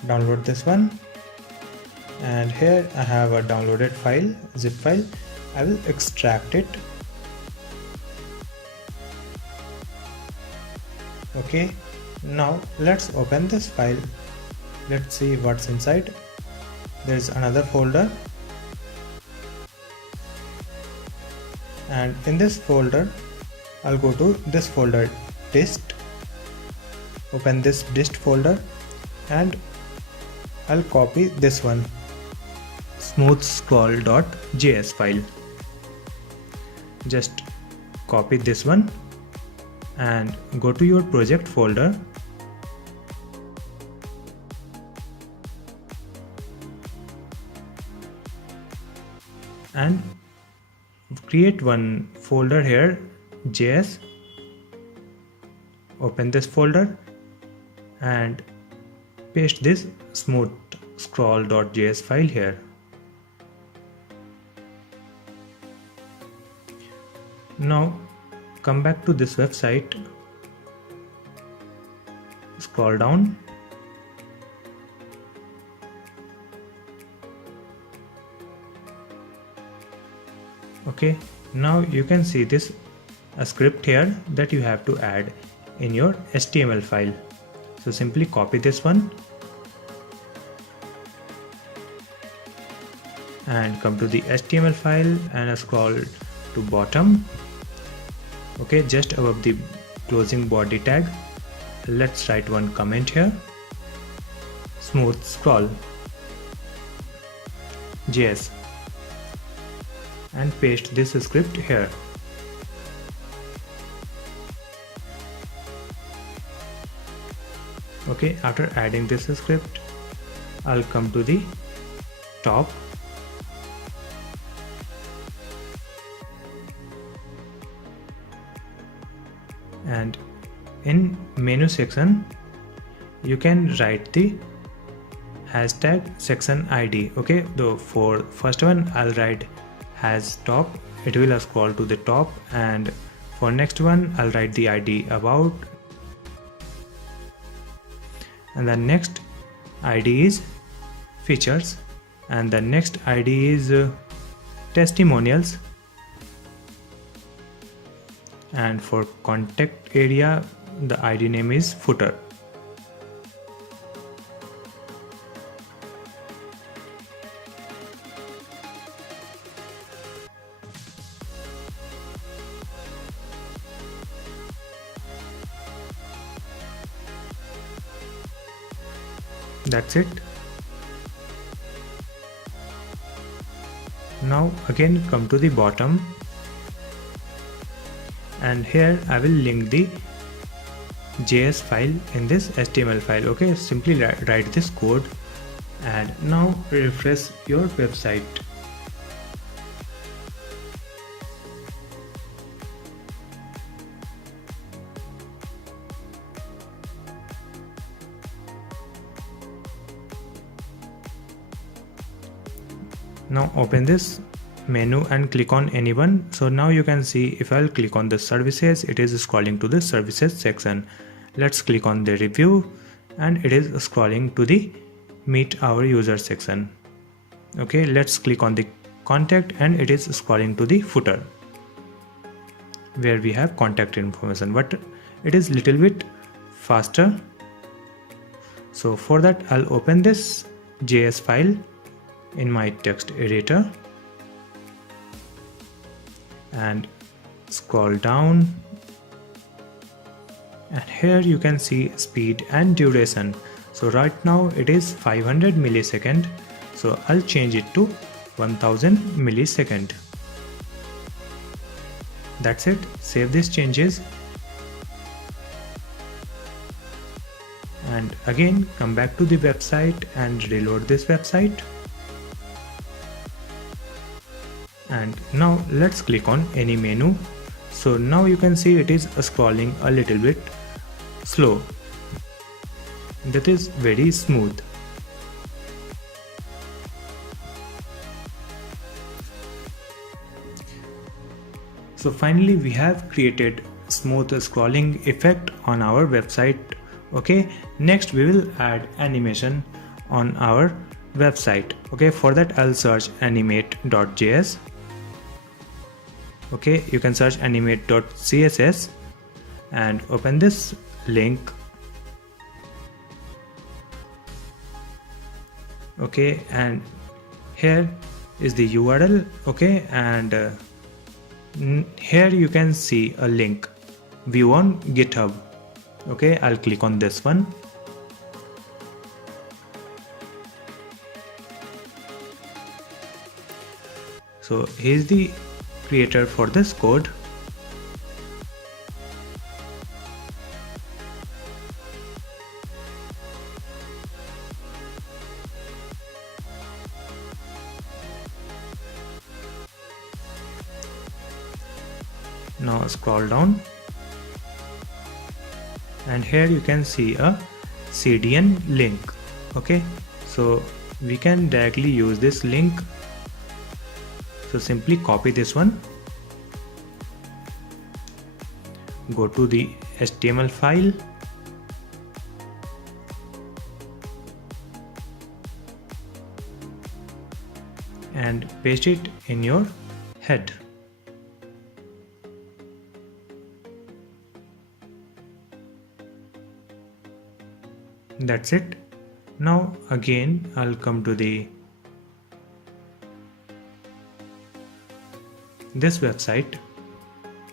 download this one, and here I have a downloaded file, zip file. I will extract it. Okay, now let's open this file. Let's see what's inside. There is another folder, and in this folder I'll go to this folder, dist. Open this dist folder and I'll copy this one, smoothscroll.js file. Just copy this one and go to your project folder and create one folder here, JS. Open this folder and paste this smoothscroll.js file here. Now come back to this website, scroll down, okay. Now you can see this a script here that you have to add in your HTML file. So simply copy this one and come to the HTML file and scroll to bottom. Okay, just above the closing body tag, let's write one comment here, smooth scroll JS, and paste this script here. Okay, after adding this script, I'll come to the top and in menu section you can write the hashtag section ID. Okay, the for first one I'll write has top, it will scroll to the top, and for next one I'll write the ID about, and the next ID is features, and the next ID is testimonials, and for contact area the ID name is footer. That's it. Now again come to the bottom, and here I will link the JS file in this HTML file. Okay, simply write this code and now refresh your website. Now open this menu and click on anyone. So now you can see if I'll click on the services, it is scrolling to the services section. Let's click on the review and it is scrolling to the meet our user section. Okay, let's click on the contact and it is scrolling to the footer where we have contact information, but it is little bit faster. So for that I'll open this JS file in my text editor and scroll down, and here you can see speed and duration. So right now it is 500 millisecond, so I'll change it to 1000 millisecond. That's it. Save these changes and again come back to the website and reload this website. And now let's click on any menu. So now you can see it is scrolling a little bit slow. That is very smooth. So finally we have created smooth scrolling effect on our website. Okay, next we will add animation on our website. Okay, for that I'll search animate.js. okay, you can search animate.css and open this link. Okay, and here is the URL. Okay, and here you can see a link, view on GitHub. Okay, I'll click on this one. So here's the creator for this code. Now scroll down and here you can see a CDN link. Okay, so we can directly use this link. So simply copy this one, go to the HTML file, and paste it in your head. That's it. Now again I'll come to this website.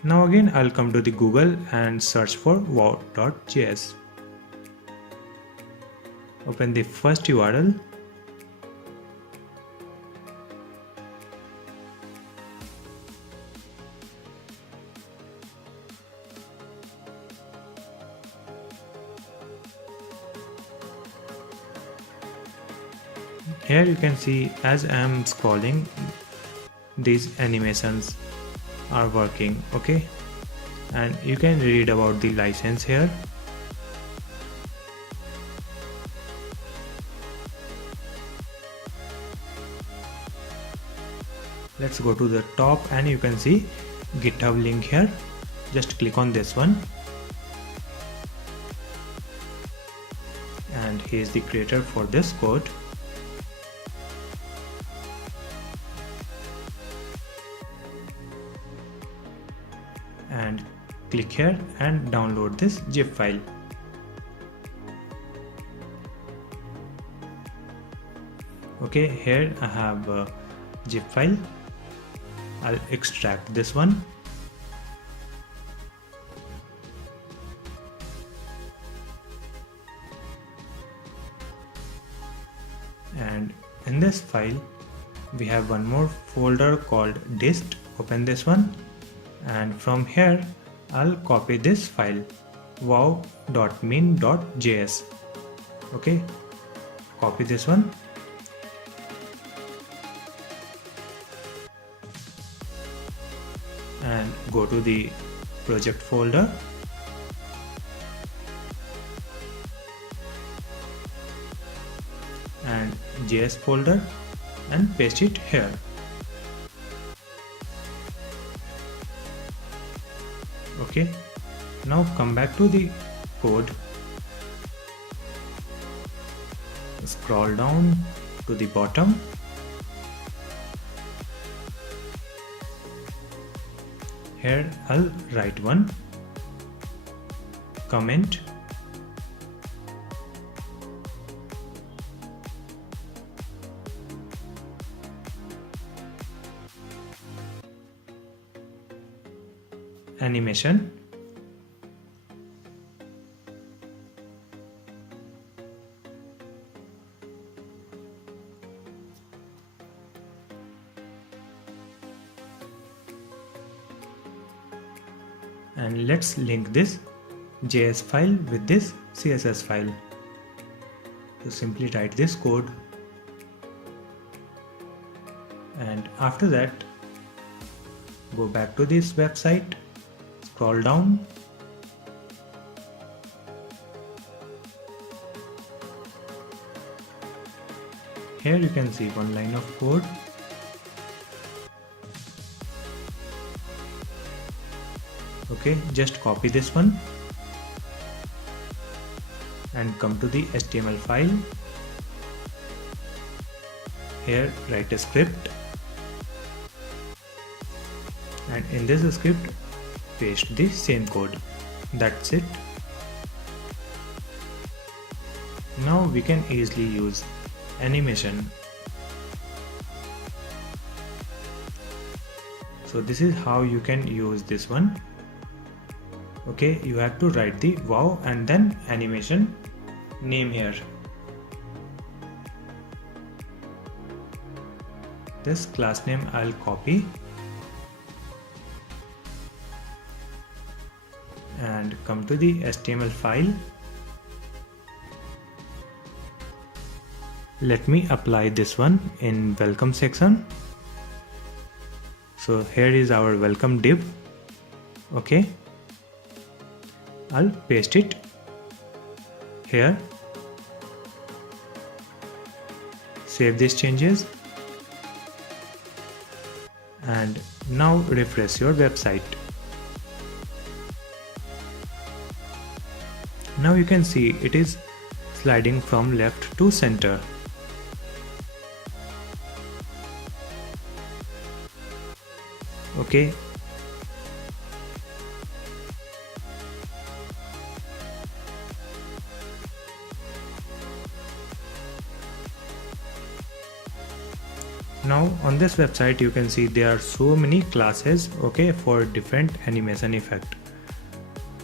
Now again I'll come to the Google and search for wow.js. Open the first URL. Here you can see as I am scrolling, these animations are working. Okay, and you can read about the license here. Let's go to the top and you can see GitHub link here. Just click on this one, and he is the creator for this code. And click here and download this zip file. Okay, here I have a zip file. I'll extract this one. And in this file we have one more folder called dist. Open this one, and from here I'll copy this file wow.min.js. Okay, copy this one and go to the project folder and JS folder and paste it here. Okay, now come back to the code, scroll down to the bottom, here I'll write one comment, animation, and let's link this JS file with this CSS file. So simply write this code, and after that go back to this website, scroll down, here you can see one line of code. Okay, just copy this one and come to the HTML file here write a script, and in this script paste the same code. That's it. Now we can easily use animation. So this is how you can use this one. Okay, you have to write the wow and then animation name here. This class name I'll copy and come to the HTML file. Let me apply this one in welcome section. So here is our welcome div. Okay, I'll paste it here. Save these changes and now refresh your website. Now you can see it is sliding from left to center. Okay, now on this website you can see there are so many classes, okay, for different animation effect.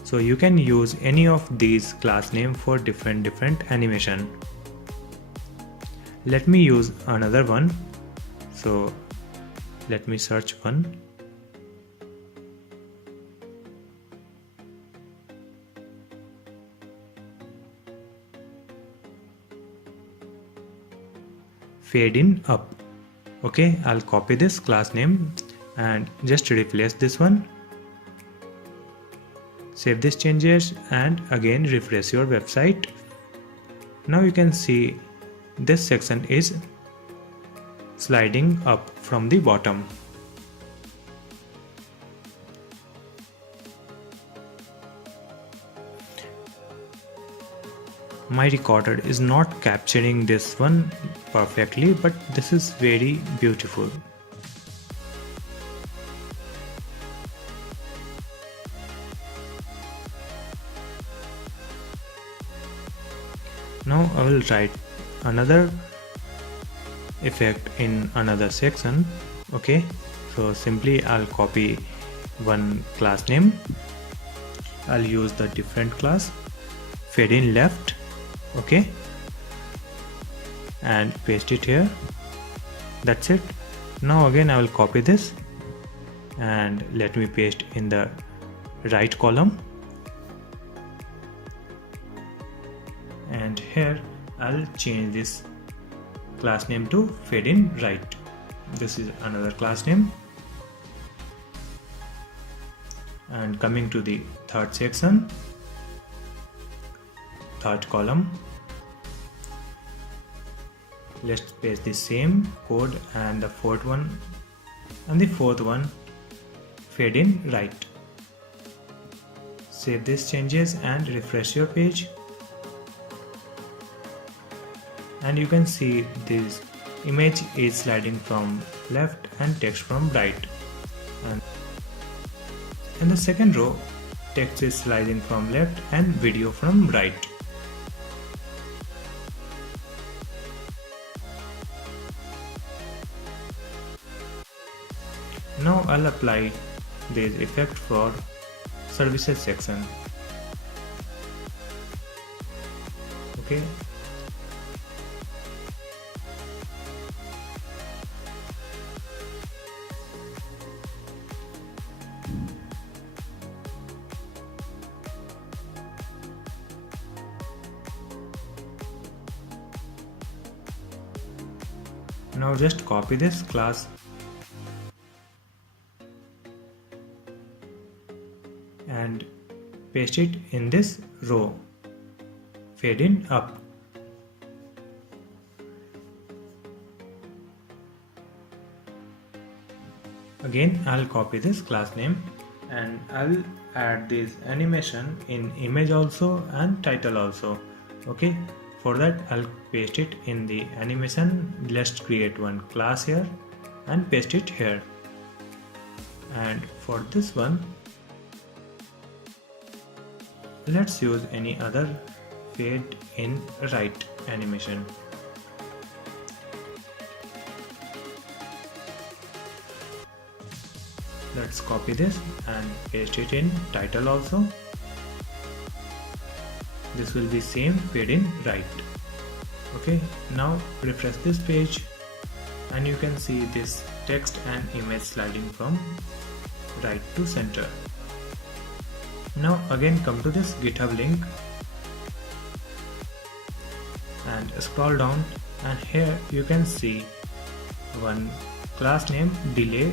So you can use any of these class name for different animation. Let me use another one. So let me search one. Fade in up. Okay, I'll copy this class name and just replace this one. Save these changes and again refresh your website. Now you can see this section is sliding up from the bottom. My recorder is not capturing this one perfectly, but this is very beautiful. Now I will write another effect in another section. Okay, so simply I'll copy one class name. I'll use the different class, fade in left. Okay, and paste it here. That's it. Now again I will copy this and let me paste in the right column, and here I'll change this class name to fade in right. This is another class name. And coming to the third section, third column, let's paste the same code, and the fourth one and the fourth one fade in right. Save these changes and refresh your page, and you can see this image is sliding from left and text from right, and in the second row text is sliding from left and video from right. Now I'll apply this effect for services section. Okay. Now just copy this class and paste it in this row, fade in up. Again I'll copy this class name and I'll add this animation in image also and title also. Okay, For that I'll paste it in the animation. Let's create one class here and paste it here. And for this one, let's use any other fade in right animation. Let's copy this and paste it in title also. This will be same fade in right. Okay, now refresh this page and you can see this text and image sliding from right to center. Now again come to this GitHub link and scroll down, and here you can see one class name delay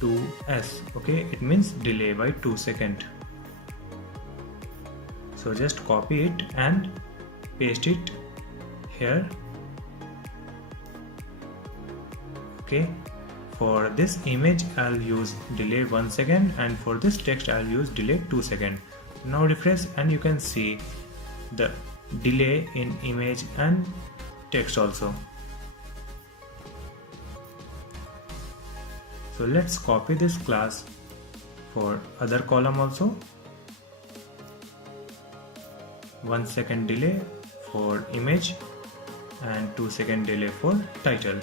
2s. Okay, it means delay by 2 seconds. So just copy it and paste it here. Okay, for this image I'll use delay 1 second, and for this text I'll use delay 2 seconds. Now refresh and you can see the delay in image and text also. So let's copy this class for other column also. 1 second delay for image and 2 second delay for title.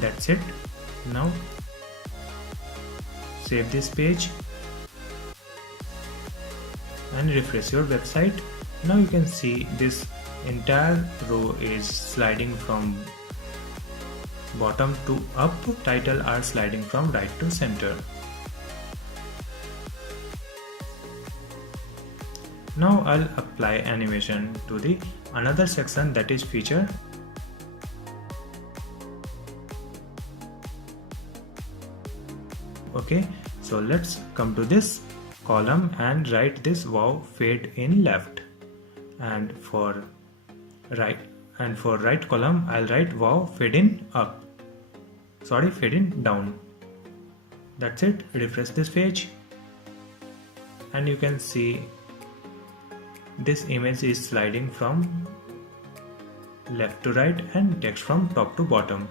That's it. Now save this page and refresh your website. Now you can see this entire row is sliding from bottom to up. Title are sliding from right to center. Now I'll apply animation to the another section, that is feature. Okay, so let's come to this column and write this wow fade in left, and for right column I'll write wow fade in up, fade in down. That's it. Refresh this page and you can see this image is sliding from left to right and text from top to bottom.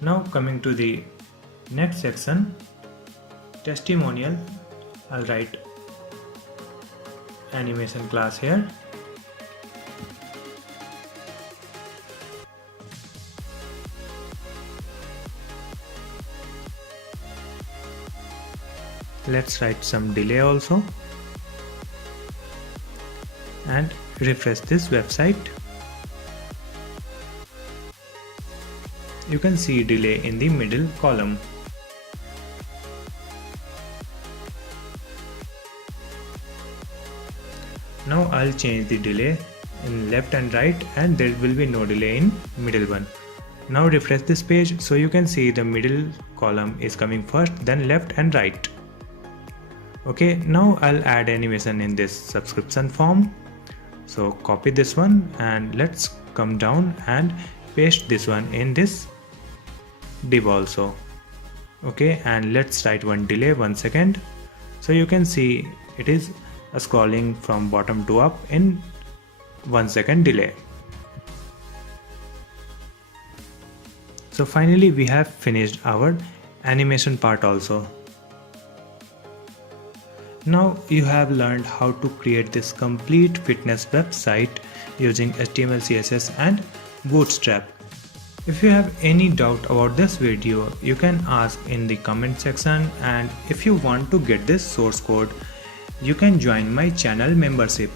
Now coming to the next section, testimonial, I'll write animation class here. Let's write some delay also and refresh this website. You can see delay in the middle column. Now I'll change the delay in left and right, and there will be no delay in middle one. Now refresh this page so you can see the middle column is coming first, then left and right. Okay, now I'll add animation in this subscription form. So copy this one and let's come down and paste this one in this div also. Okay, and let's write one delay 1 second. So you can see it is scrolling from bottom to up in 1 second delay. So finally we have finished our animation part also. Now you have learned how to create this complete fitness website using HTML, CSS and Bootstrap. If you have any doubt about this video, you can ask in the comment section, and if you want to get this source code, you can join my channel membership.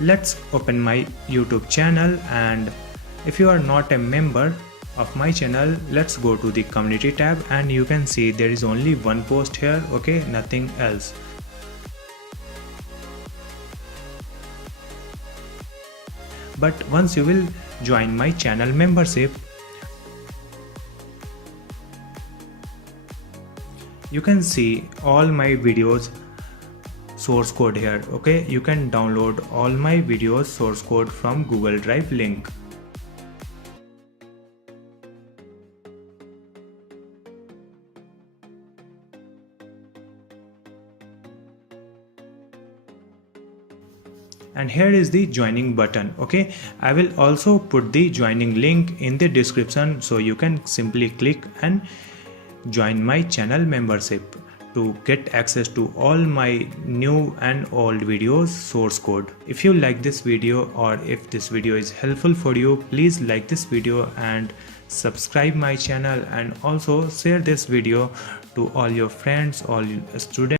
Let's open my YouTube channel, and if you are not a member of my channel, let's go to the community tab and you can see there is only one post here, okay, nothing else. But once you will join my channel membership, you can see all my videos source code here. Okay, you can download all my videos source code from Google Drive link. And here is the joining button. Okay, I will also put the joining link in the description, so you can simply click and join my channel membership to get access to all my new and old videos source code. If you like this video, or if this video is helpful for you, please like this video and subscribe my channel, and also share this video to all your friends, all students.